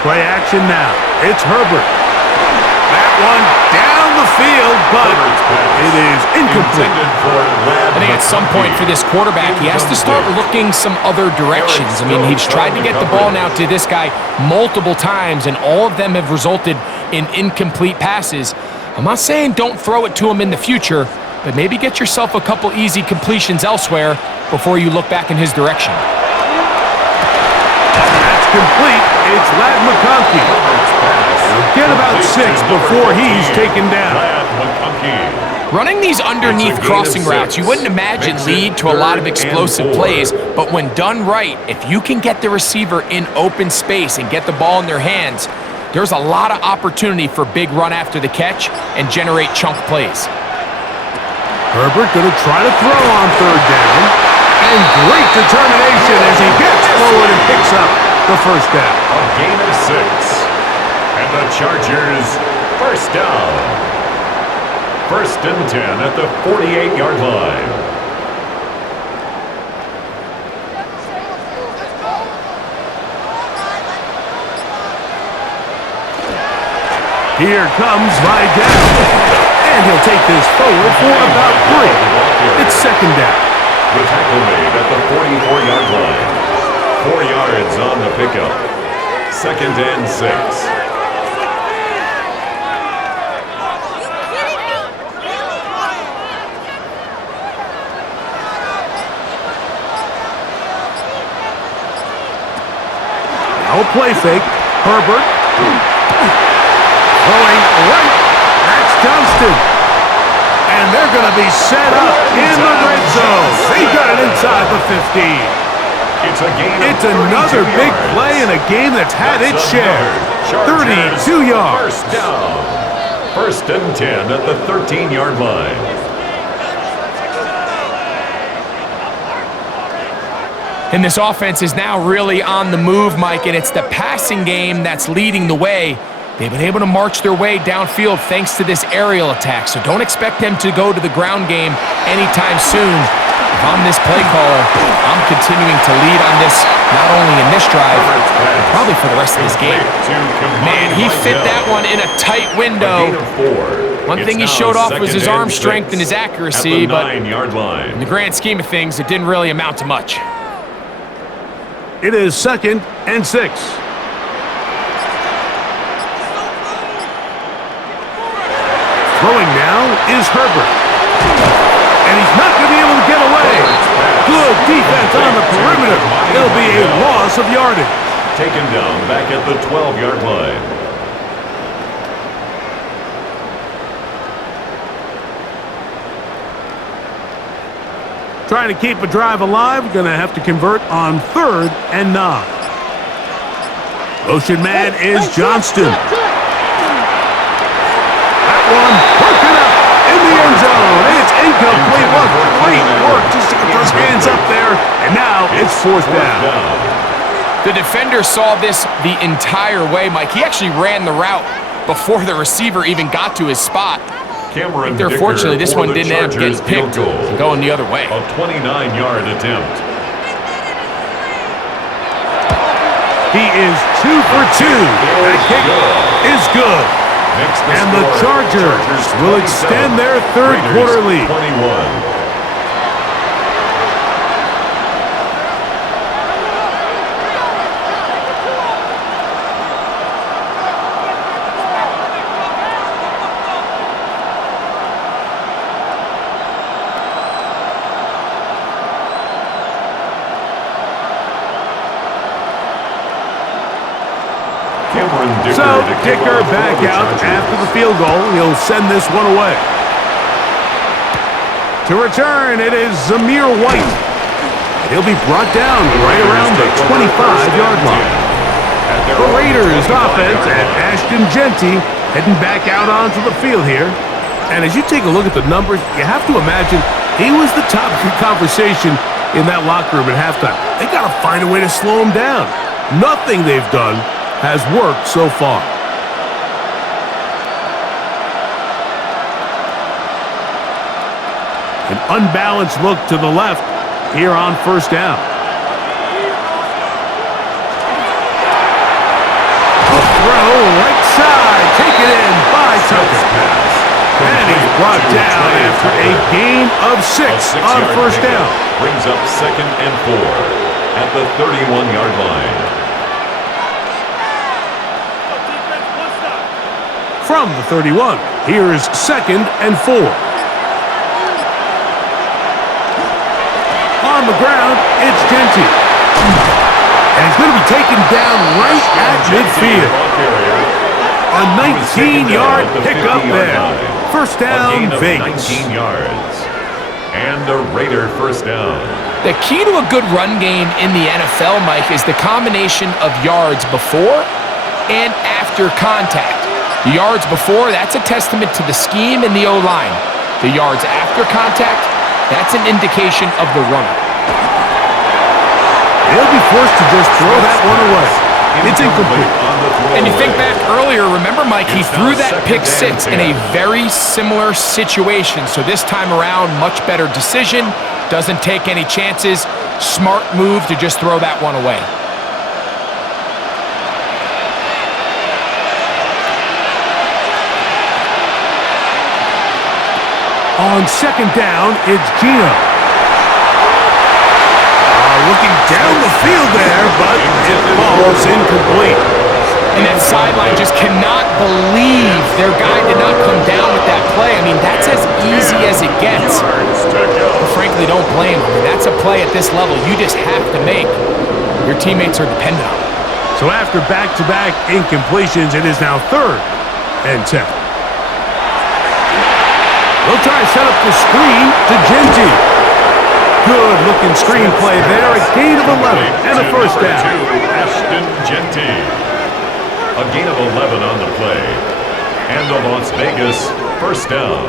Play action now. It's Herbert. That one down the field, but it is incomplete. I think at some point for this quarterback, he has to start looking some other directions. I mean, he's tried to get the ball now to this guy multiple times, and all of them have resulted in incomplete passes. I'm not saying don't throw it to him in the future, but maybe get yourself a couple easy completions elsewhere before you look back in his direction. That's complete. It's Lad McConkey. Get about 6 before he's taken down. Running these underneath crossing routes, you wouldn't imagine lead to a lot of explosive plays, but when done right, if you can get the receiver in open space and get the ball in their hands, there's a lot of opportunity for big run after the catch and generate chunk plays. Herbert going to try to throw on 3rd down, and great determination as he gets forward and picks up the first down. A gain of 6. And the Chargers, first down. 1st and 10 at the 48-yard line. Here comes Vidal. And he'll take this forward for about 3. It's 2nd down. The tackle made at the 44-yard line. 4 yards on the pickup. 2nd and 6. Now a play fake. Herbert. Throwing right. That's Johnston. And they're going to be set up in the red zone. They got it inside the 15. It's a gain It's of another 32 big yards. play in a game that's had its share. Chargers, 32 yards. First down. 1st and 10 at the 13-yard line. And this offense is now really on the move, Mike, and it's the passing game that's leading the way. They've been able to march their way downfield thanks to this aerial attack, so don't expect them to go to the ground game anytime soon. If I'm this play caller, I'm continuing to lead on this, not only in this drive, but probably for the rest of this game. Man, he fit that one in a tight window. One thing he showed off was his arm strength and his accuracy, but in the grand scheme of things, it didn't really amount to much. It is 2nd and 6. Throwing now is Herbert. And he's not going to be able to get away. Good defense on the perimeter. There'll be a loss of yardage. Taken down back at the 12-yard line. Trying to keep a drive alive, going to have to convert on 3rd and 9. Motion man is Johnston. That one broken up in the end zone. It's incomplete. What great work just to get those hands up there. And now it's 4th down. The defender saw this the entire way, Mike. He actually ran the route before the receiver even got to his spot. Cameron There, Dicker fortunately, this for one the didn't end up Chargers getting picked, field goal. going the other way. A 29-yard attempt. He is 2 for 2. That kick is good. And the Chargers will extend their third quarter lead. 21. So, Dicker back out after the field goal. He'll send this one away. To return, it is Zamir White. He'll be brought down right around the 25-yard line. The Raiders offense and Ashton Genty heading back out onto the field here. And as you take a look at the numbers, you have to imagine he was the topic of conversation in that locker room at halftime. They got to find a way to slow him down. Nothing they've done has worked so far. An unbalanced look to the left here on first down. A throw right side, taken in by Tucker. And he's brought down after a gain of 6 on first down. Brings up 2nd and 4 at the 31-yard line. From the 31, here's 2nd and 4. On the ground, it's Genty. And he's going to be taken down right at midfield. A 19-yard pickup there. First down, Vegas. 19 yards. And a Raider first down. The key to a good run game in the NFL, Mike, is the combination of yards before and after contact. The yards before, that's a testament to the scheme and the O-line. The yards after contact, that's an indication of the runner. He'll be forced to just throw that one away. It's incomplete. And you think back earlier, remember, Mike, he threw that pick 6 in a very similar situation. So this time around, much better decision. Doesn't take any chances. Smart move to just throw that one away. On second down, it's Gino. Looking down the field there, but it falls incomplete. And that sideline just cannot believe their guy did not come down with that play. I mean, that's as easy as it gets. But frankly, don't blame him. I mean, that's a play at this level you just have to make. Your teammates are dependent on it. So after back-to-back incompletions, it is now 3rd and 10. They'll try to set up the screen to Genty. Good-looking screenplay there. A gain of 11 and a first down. Ashton Genty. A gain of 11 on the play. And the Las Vegas first down.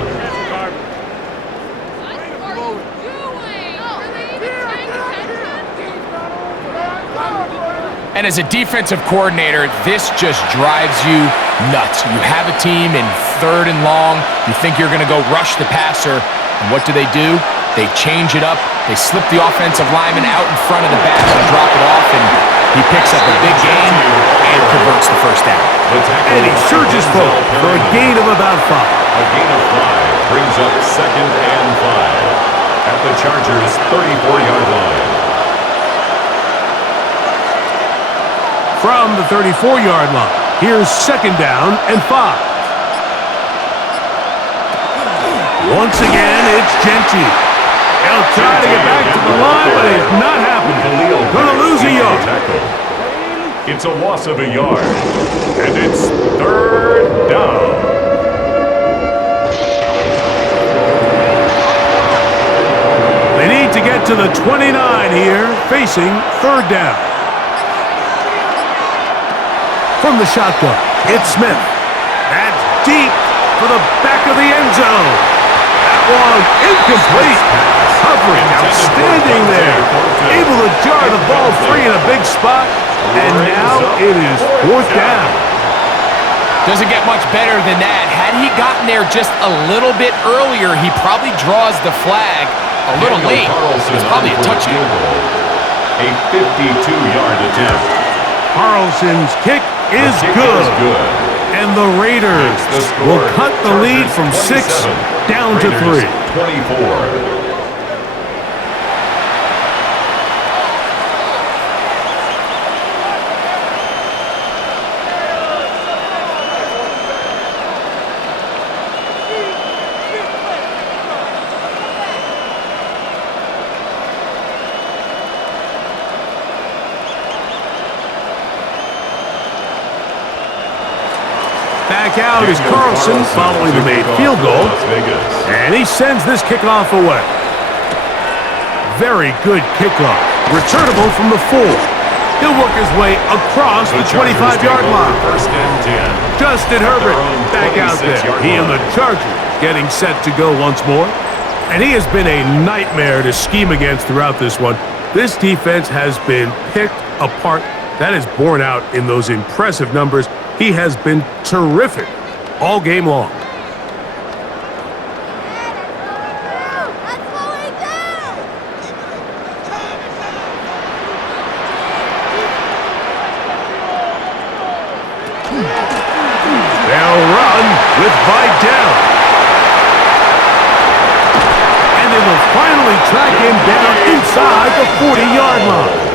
And as a defensive coordinator, this just drives you nuts. You have a team in 3rd and long. You think you're going to go rush the passer. And what do? They change it up. They slip the offensive lineman out in front of the back and drop it off. And he picks up a big gain and converts the first down. And he surges forward for a gain of about 5. A gain of 5 brings up 2nd and 5 at the Chargers' 34-yard line. From the 34-yard line, here's 2nd down and 5. Once again, it's Genty. He'll try to get back to the line, but it's not happening. Going to lose a yard. It's a loss of a yard, and it's 3rd down. They need to get to the 29 here, facing 3rd down. From the shotgun, it's Smith. That's deep for the back of the end zone. That one incomplete. Covering outstanding there. Able to jar the ball free in a big spot. And now it is 4th down. Doesn't get much better than that. Had he gotten there just a little bit earlier, he probably draws the flag a little late. It's probably a touchdown. A 52-yard attempt. Carlson's kick is good. And the Raiders will cut the lead from 6 down to 3. 24. Back out is Carlson following the made field goal. And he sends this kickoff away. Very good kickoff. Returnable from the 4. He'll work his way across the 25-yard line. First and 10. Justin Herbert back out there. He and the Chargers getting set to go once more. And he has been a nightmare to scheme against throughout this one. This defense has been picked apart. That is borne out in those impressive numbers. He has been terrific all game long. They'll run with Vidal. And they will finally track him down inside the 40-yard line.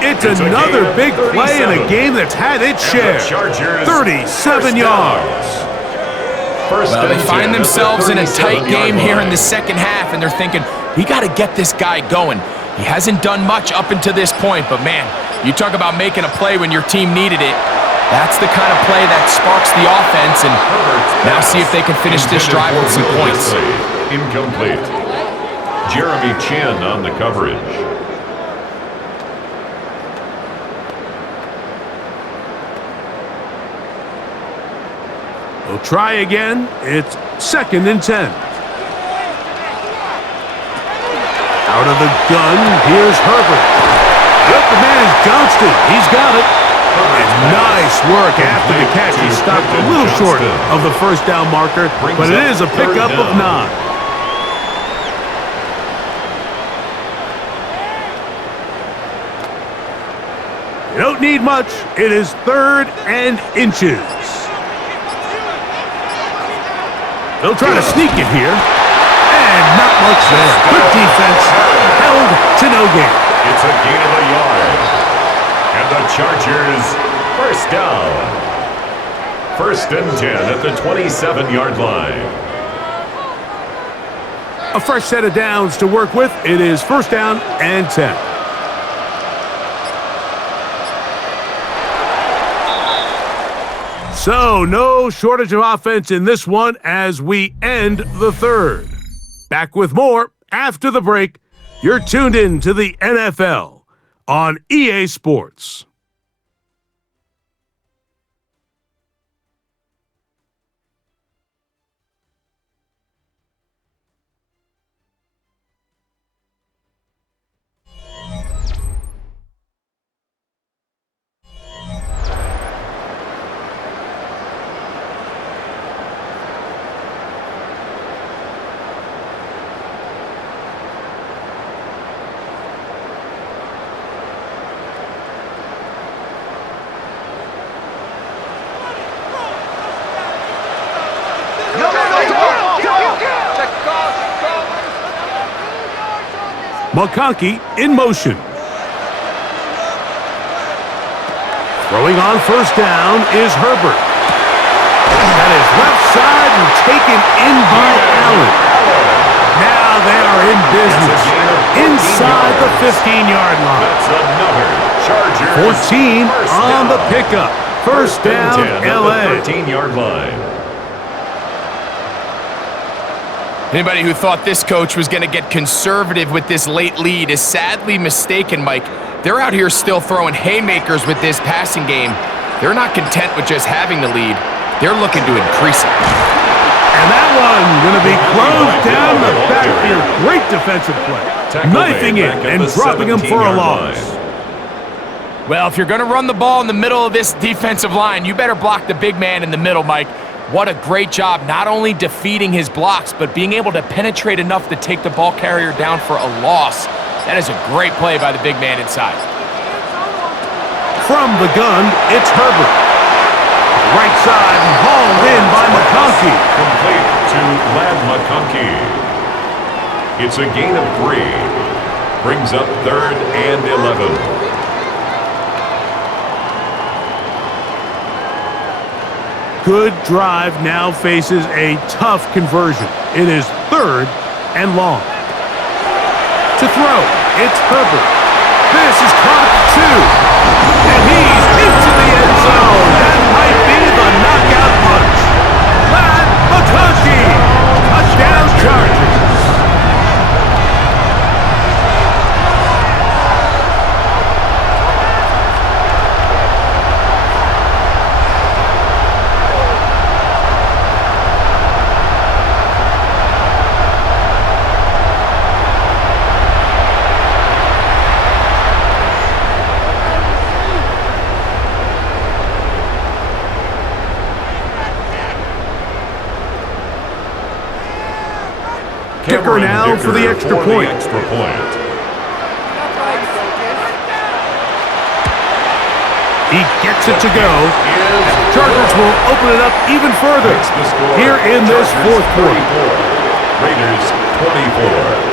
It's another big play in a game that's had its share. 37 yards. Well, they find themselves in a tight game here in the second half, and they're thinking, we got to get this guy going. He hasn't done much up until this point, but man, you talk about making a play when your team needed it. That's the kind of play that sparks the offense, and now see if they can finish this drive with some points. Incomplete. Jeremy Chin on the coverage. They'll try again. It's 2nd and 10. Out of the gun, here's Herbert. Yep, the man is Johnston. He's got it. And nice work after the catch. He stopped a little short of the first down marker, but it is a pickup of 9. You don't need much. It is 3rd and inches. They'll try to sneak it here. And not much there. Good defense. Held to no gain. It's a gain of a yard. And the Chargers, first down. 1st and 10 at the 27-yard line. A fresh set of downs to work with. It is 1st down and 10. So, no shortage of offense in this one as we end the 3rd. Back with more after the break. You're tuned in to the NFL on EA Sports. McConkey in motion. Throwing on 1st down is Herbert. That is left side and taken in by Allen. Now they are in business inside the 15-yard line. 14 on the pickup. 1st down, LA. 13-yard line. Anybody who thought this coach was going to get conservative with this late lead is sadly mistaken, Mike. They're out here still throwing haymakers with this passing game. They're not content with just having the lead. They're looking to increase it. And that one going to be closed down the backfield. Great defensive play. Knifing in and dropping him for a loss. Well, if you're going to run the ball in the middle of this defensive line, you better block the big man in the middle, Mike. What a great job not only defeating his blocks, but being able to penetrate enough to take the ball carrier down for a loss. That is a great play by the big man inside. From the gun, it's Herbert. Right side, hauled in by McConkey. Complete to Lad McConkey. It's a gain of 3. Brings up 3rd and 11. Good drive now faces a tough conversion. It is 3rd and long. To throw, it's Herbert. This is caught at 2. And he's into the end zone. That might be the knockout punch. Lad McConkey. Touchdown Chargers. Kicker now for the extra point. He gets it to go. And the Chargers will open it up even further here in this fourth quarter. Raiders 24.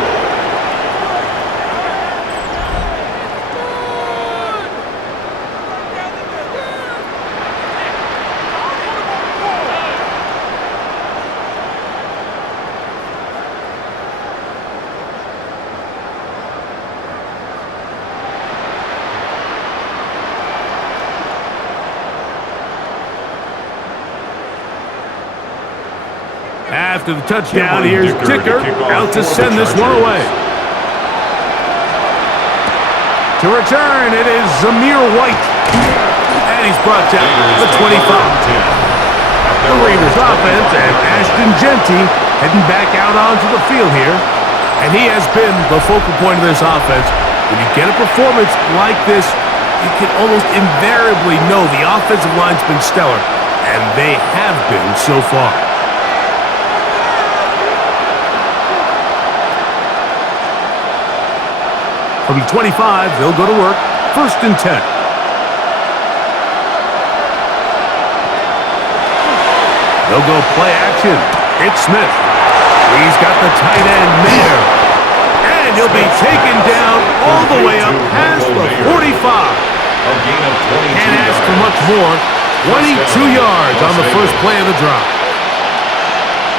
After the touchdown, here's Dicker out to send this one away. To return, it is Zamir White. And he's brought down the 25. The Raiders offense and Ashton Genty heading back out onto the field here. And he has been the focal point of this offense. When you get a performance like this, you can almost invariably know the offensive line's been stellar. And they have been so far. From the 25, they'll go to work. 1st and 10. They'll go play action. It's Smith. He's got the tight end there. And he'll be taken down all the way up past the 45. Can't ask for much more. 22 yards on the first play of the drive.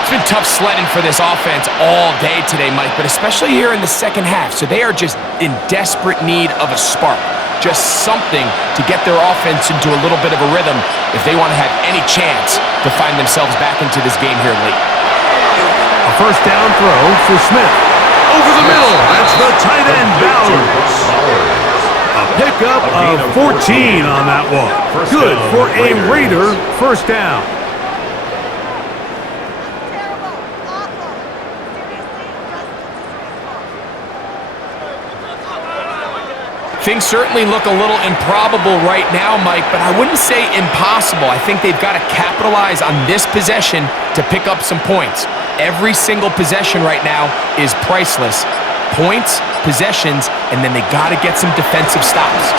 It's been tough sledding for this offense all day today, Mike, but especially here in the second half. So they are just in desperate need of a spark, just something to get their offense into a little bit of a rhythm if they want to have any chance to find themselves back into this game here late. A first down throw for Smith. Over the middle, that's the tight end, Bowers. A pickup of 14 on that one. Good for a Raider first down. Things certainly look a little improbable right now, Mike, but I wouldn't say impossible. I think they've got to capitalize on this possession to pick up some points. Every single possession right now is priceless. Points, possessions, and then they got to get some defensive stops.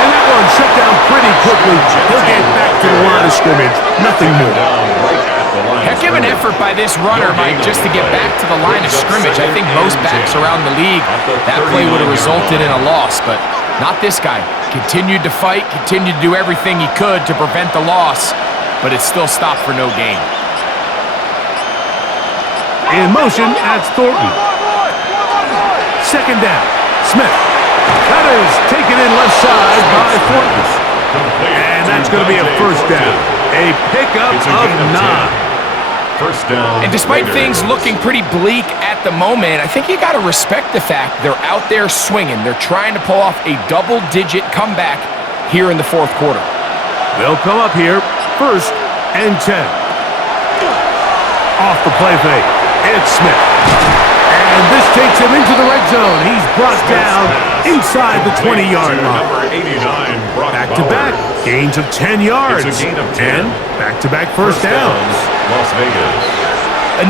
And that one shut down pretty quickly. He'll get back to the line of scrimmage. Nothing more. Heck of an effort by this runner, Mike, just to get back to the line of scrimmage. I think most backs around the league, that play would have resulted in a loss, but not this guy. Continued to fight, continued to do everything he could to prevent the loss, but it still stopped for no gain. In motion, that's Thornton. Second down, Smith. That is taken in left side by Thornton. And that's going to be a first down. A pickup of 9. First down. And despite things looking pretty bleak at the moment, I think you got to respect the fact they're out there swinging. They're trying to pull off a double-digit comeback here in the fourth quarter. They'll come up here, 1st and 10. Off the play fake, it's Smith. And this takes him into the red zone. He's brought down inside the 20-yard line. Number 89, Brock Back-to-back Bowers. gains of 10 yards. It's a gain of 10. And back-to-back first downs. Las Vegas.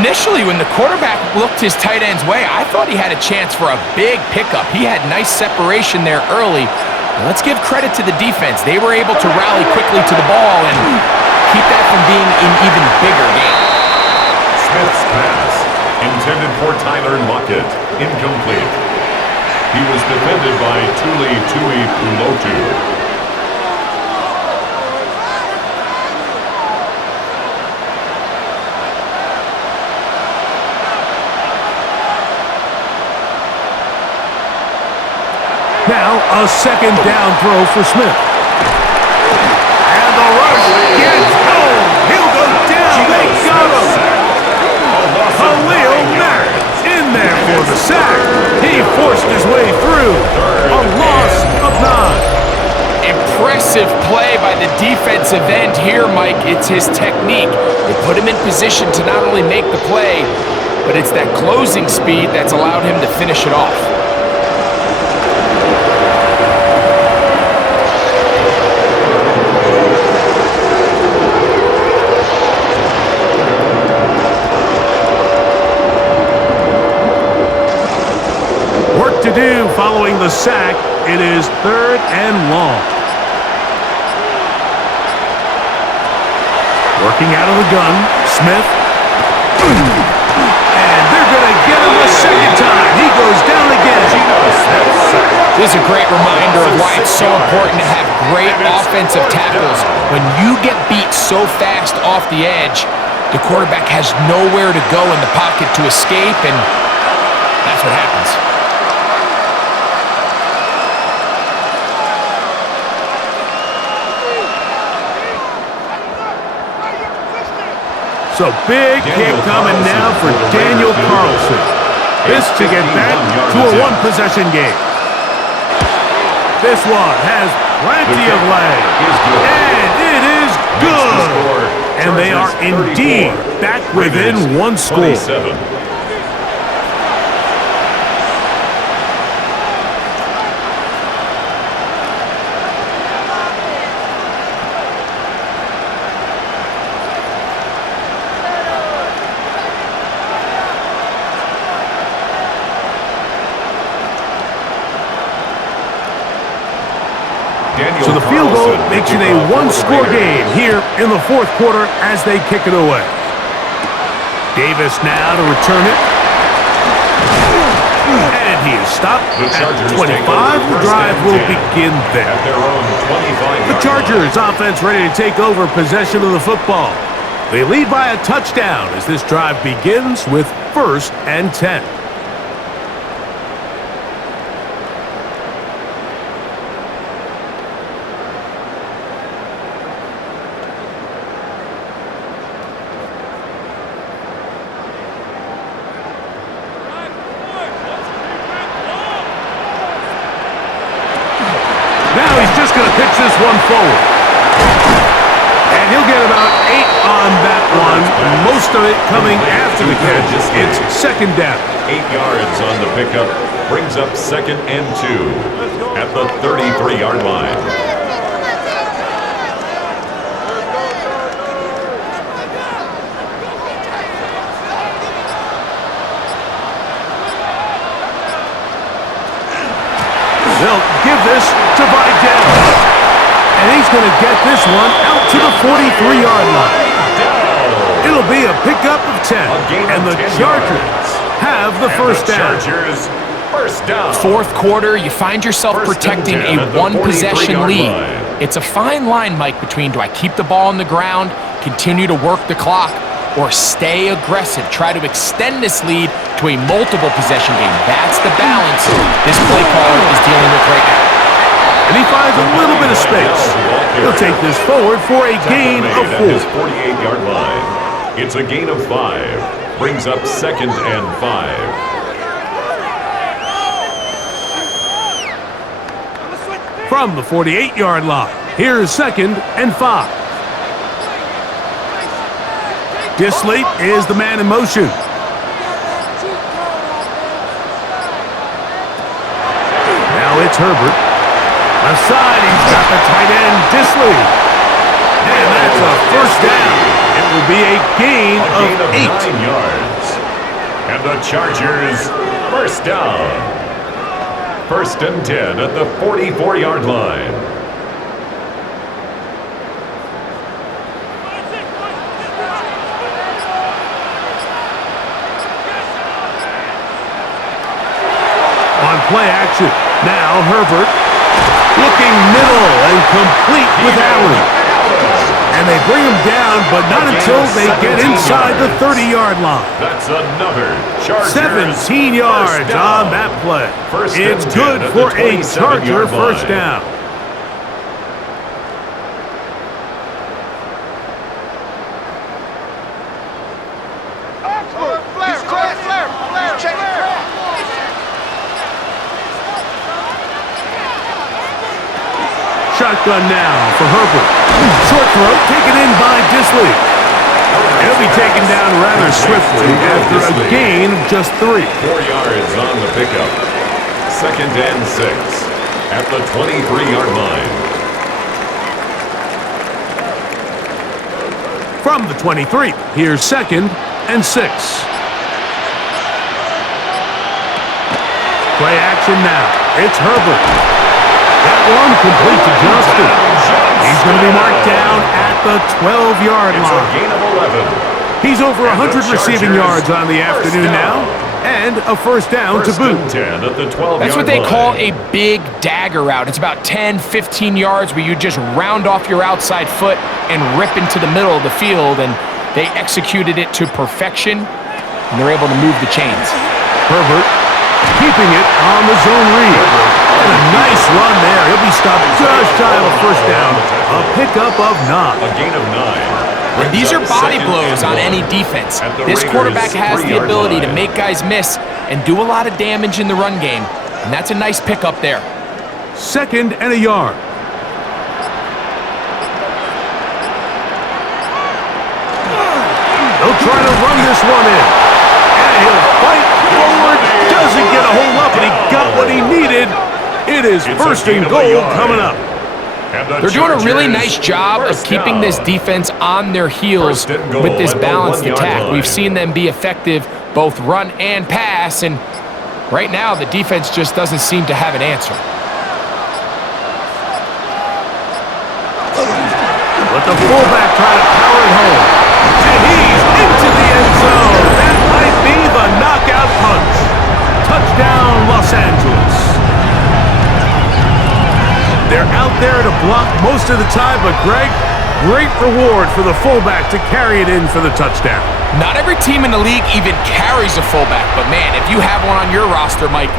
Initially, when the quarterback looked his tight end's way, I thought he had a chance for a big pickup. He had nice separation there early. But let's give credit to the defense. They were able to rally quickly to the ball and keep that from being an even bigger game. Smith's pass, intended for Tyler Lockett, incomplete. He was defended by Tuli Tuipulotu. Now a second down throw for Smith. And the rush gets home. He'll go down. They got him. Khalil Mack in there for the sack. He forced his way through. A loss of 9. Impressive play by the defensive end here, Mike. It's his technique. They put him in position to not only make the play, but it's that closing speed that's allowed him to finish it off. To do following the sack, it is 3rd and long. Working out of the gun, Smith. And they're going to get him a second time. He goes down again. This is a great reminder of why it's so important to have great offensive tackles. When you get beat so fast off the edge, the quarterback has nowhere to go in the pocket to escape, and that's what happens. So big kick coming now for Daniel Carlson. This to get back to a one-possession game. This one has plenty of leg. And it is good. And they are indeed back within one score. So the field goal makes it a one-score game here in the 4th quarter as they kick it away. Davis now to return it. And he is stopped at 25. The drive will begin there. The Chargers offense ready to take over possession of the football. They lead by a touchdown as this drive begins with 1st and 10. Going to pitch this one forward. And he'll get about 8 on that one. Most of it coming after the catch. It's 2nd down. 8 yards on the pickup. Brings up 2nd and 2 at the 33-yard line. They'll give this to Vidal. And he's going to get this one out to the 43-yard line. It'll be a pickup of 10. And the Chargers have the first down. Fourth quarter, you find yourself protecting a one-possession lead. It's a fine line, Mike, between do I keep the ball on the ground, continue to work the clock, or stay aggressive, try to extend this lead to a multiple possession game. That's the balance this play caller is dealing with right now. And he finds a little bit of space. He'll take this forward for a gain of 4. 48-yard line. It's a gain of 5. Brings up 2nd and 5. From the 48-yard line, here's 2nd and 5. Disley is the man in motion. Now it's It's Herbert. Left side, he's got the tight end, Disley. And that's a first down. It will be a gain of 8. 9 yards. And the Chargers, first down. 1st and 10 at the 44-yard line. On play action. Now Herbert looking middle and complete with Allen. And they bring him down, but not until they get inside the 30-yard line. That's another Chargers 17 yards on that play. It's good for a Charger first down. Shotgun now for Herbert. Short throw taken in by Disley. He'll be taken down rather swiftly after a gain of just 3. 4 yards on the pickup. 2nd and 6 at the 23-yard line. From the 23, here's 2nd and 6. Play action now. It's Herbert. That one complete to Johnston. He's going to be marked down at the 12-yard line. It's a gain of 11. He's over 100 receiving yards on the afternoon now, and a first down to boot. 10 at the 12-yard line. That's what they call a big dagger route. It's about 10, 15 yards where you just round off your outside foot and rip into the middle of the field, and they executed it to perfection, and they're able to move the chains. Herbert keeping it on the zone read. And a nice run there. He'll be stopped just shy of a first down. A pickup of 9. A gain of 9. These are body blows on any defense. This quarterback has the ability to make guys miss and do a lot of damage in the run game. And that's a nice pickup there. 2nd and a yard. They'll try to run this one in. And he'll fight forward. Doesn't get a hold up, and he got what he needed. It is 1st and goal coming up. They're doing a really nice job of keeping this defense on their heels with this balanced attack. We've seen them be effective both run and pass, and right now the defense just doesn't seem to have an answer. But the fullback trying to power it home. And he's into the end zone. That might be the knockout punch. Touchdown, Los Angeles. They're out there to block most of the time, but Greg, great reward for the fullback to carry it in for the touchdown. Not every team in the league even carries a fullback, but man, if you have one on your roster, Mike,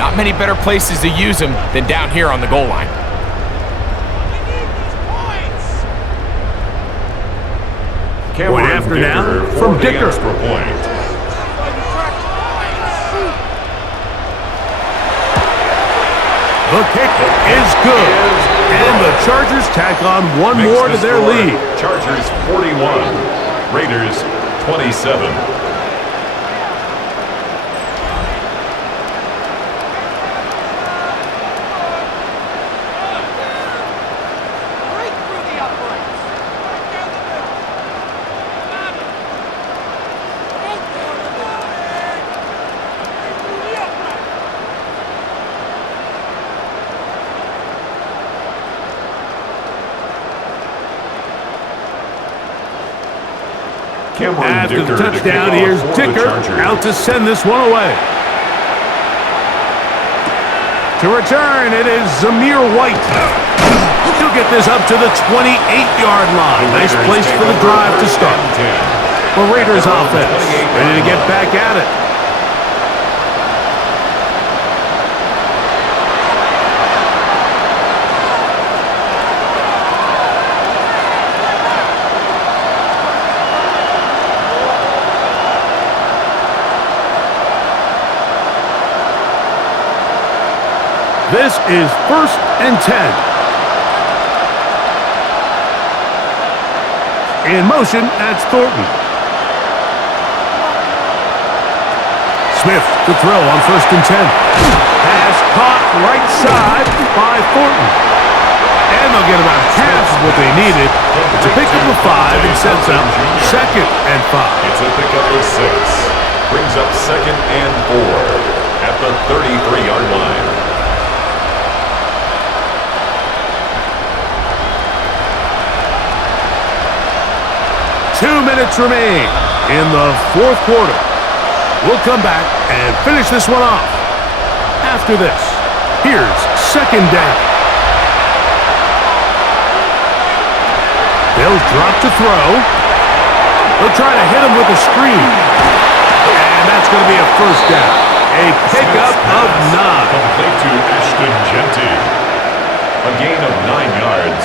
not many better places to use him than down here on the goal line. Point after now from Dicker. The kick is good. And the Chargers tack on one more to their lead. Chargers 41, Raiders 27. After the touchdown, here's Dicker out to send this one away. To return, it is Zamir White. He'll get this up to the 28-yard line. Nice place for the drive to start. The Raiders offense ready to get back at it. This is 1st and 10. In motion, that's Thornton. Smith to throw on 1st and 10. Pass caught right side by Thornton. And they'll get about half of what they needed. It's a pickup of 5 and sets up 2nd and 5. It's a pickup of 6. Brings up 2nd and 4 at the 33-yard line. Two minutes remain in the fourth quarter. We'll come back and finish this one off. After this, here's 2nd down. They'll drop to throw. They'll try to hit him with a screen. And that's going to be a 1st down. A pickup of 9. Complete to Ashton Genty. A gain of 9 yards.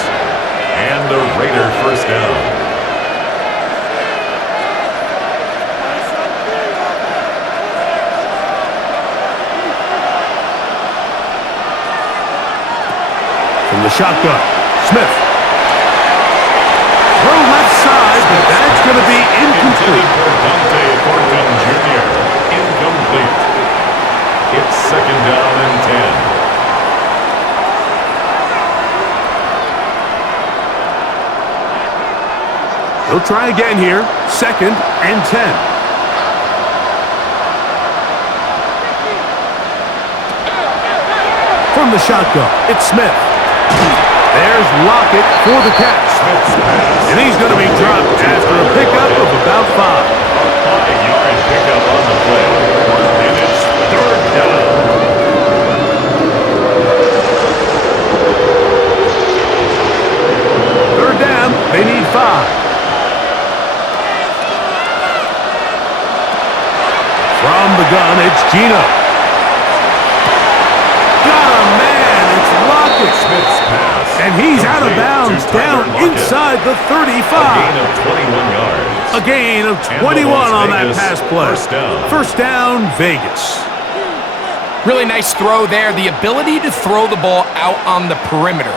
And the Raider 1st down. From the shotgun, Smith. Throw left side, but that's going to be incomplete. For Dante Thornton Jr. Incomplete. It's 2nd down and 10. They'll try again here. 2nd and 10. From the shotgun, it's Smith. There's Lockett for the catch. And he's going to be dropped after a pickup of about 5. 5-yard pickup on the play. And it's 3rd down. Third down, they need 5. From the gun, it's Gino. Got a man, it's Lockett. Smith's pass. And he's out of bounds, down inside the 35. A gain of 21 yards. A gain of 21 on that pass play. 1st down, Vegas. Really nice throw there. The ability to throw the ball out on the perimeter.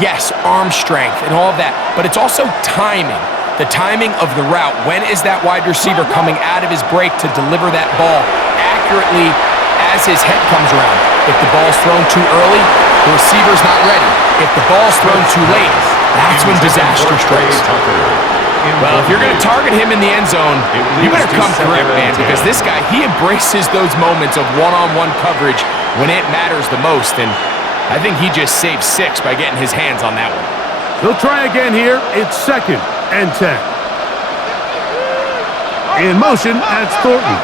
Yes, arm strength and all of that, but it's also timing. The timing of the route. When is that wide receiver coming out of his break to deliver that ball accurately as his head comes around? If the ball's thrown too early, the receiver's not ready. If the ball's thrown too late, that's when disaster strikes. Well, if you're going to target him in the end zone, you better come correct, man, because this guy, he embraces those moments of one-on-one coverage when it matters the most, and I think he just saved 6 by getting his hands on that one. They'll try again here. It's 2nd and 10. In motion, that's Thornton.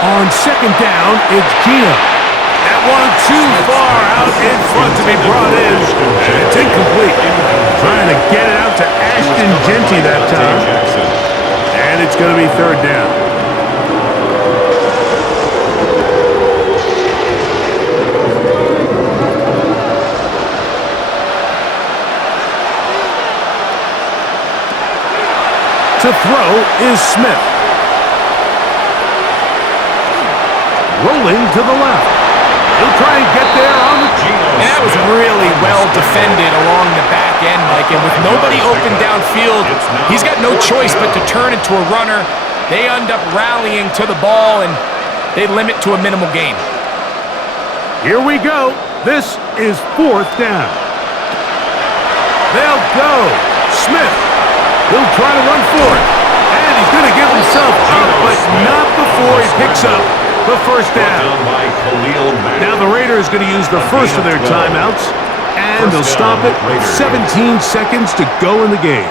On 2nd down, it's Gino. That one too far out in front to be brought in. And it's incomplete. Trying to get it out to Ashton Genty that time. And it's going to be 3rd down. To throw is Smith. Rolling to the left. He'll try and get there on the And that was really well defended along the back end, Mike. And with nobody open downfield, he's got no choice but to turn into a runner. They end up rallying to the ball, and they limit to a minimal gain. Here we go. This is 4th down. They'll go. Smith. He'll try to run for it. And he's going to give himself up, but not before he picks up the 1st down. Now the Raiders going to use the first of their timeouts, and they'll stop it with 17 seconds to go in the game.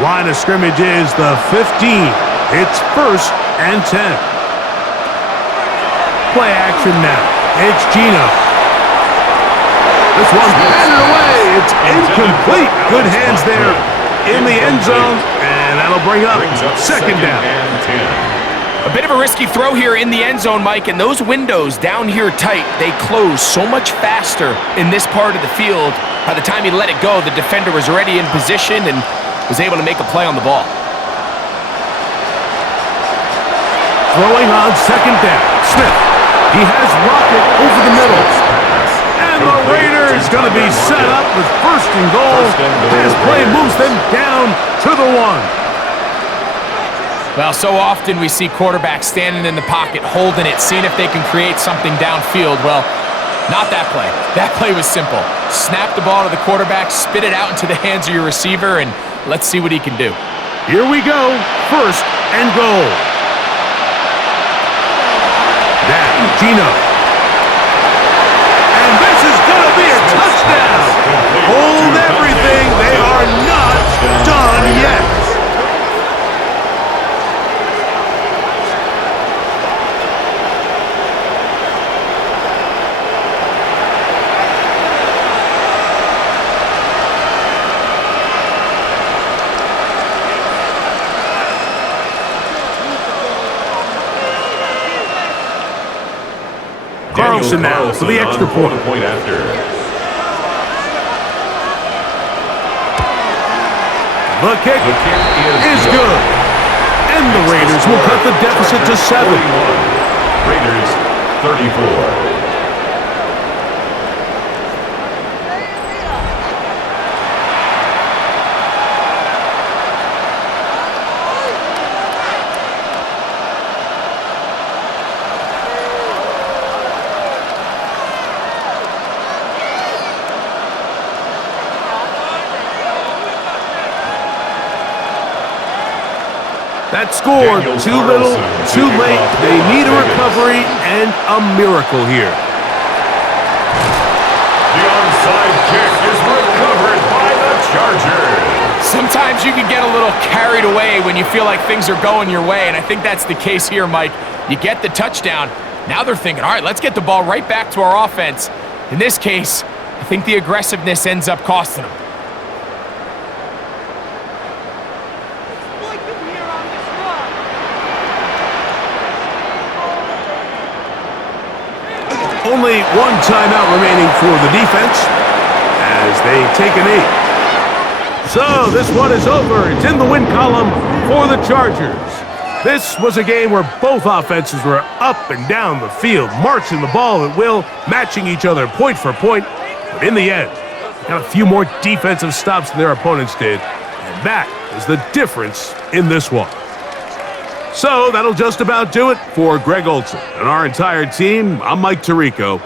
Line of scrimmage is the 15. It's 1st and 10. Play action now. It's Gino. This one's batted away. It's incomplete. Good hands there in the end zone, and that'll bring up 2nd down. A bit of a risky throw here in the end zone, Mike, and those windows down here tight, they close so much faster in this part of the field. By the time he let it go, the defender was already in position and was able to make a play on the ball. Throwing on 2nd down. Smith. He has Lockett over the middle. And the Raiders going to be set up with first and goal. Pass play moves them down to the 1. Well, so often we see quarterbacks standing in the pocket, holding it, seeing if they can create something downfield. Well, not that play. That play was simple. Snap the ball to the quarterback, spit it out into the hands of your receiver, and let's see what he can do. Here we go. First and goal. Now, Gino. And this is going to be a touchdown. Hold everything. They are not done yet. Carlson now for the extra point. After. The kick is good. And the Raiders will cut the deficit to 7. Raiders 34. That score, too little, too late. They need a recovery and a miracle here. The onside kick is recovered by the Chargers. Sometimes you can get a little carried away when you feel like things are going your way, and I think that's the case here, Mike. You get the touchdown. Now they're thinking, all right, let's get the ball right back to our offense. In this case, I think the aggressiveness ends up costing them. Only one timeout remaining for the defense as they take a knee. So this one is over. It's in the win column for the Chargers. This was a game where both offenses were up and down the field, marching the ball at will, matching each other point for point. But in the end, they got a few more defensive stops than their opponents did. And that is the difference in this one. So that'll just about do it for Greg Olson and our entire team. I'm Mike Tirico.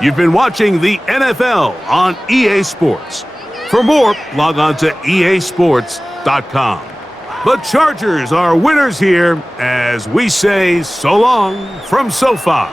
You've been watching the NFL on EA Sports. For more, log on to easports.com. The Chargers are winners here as we say so long from SoFi.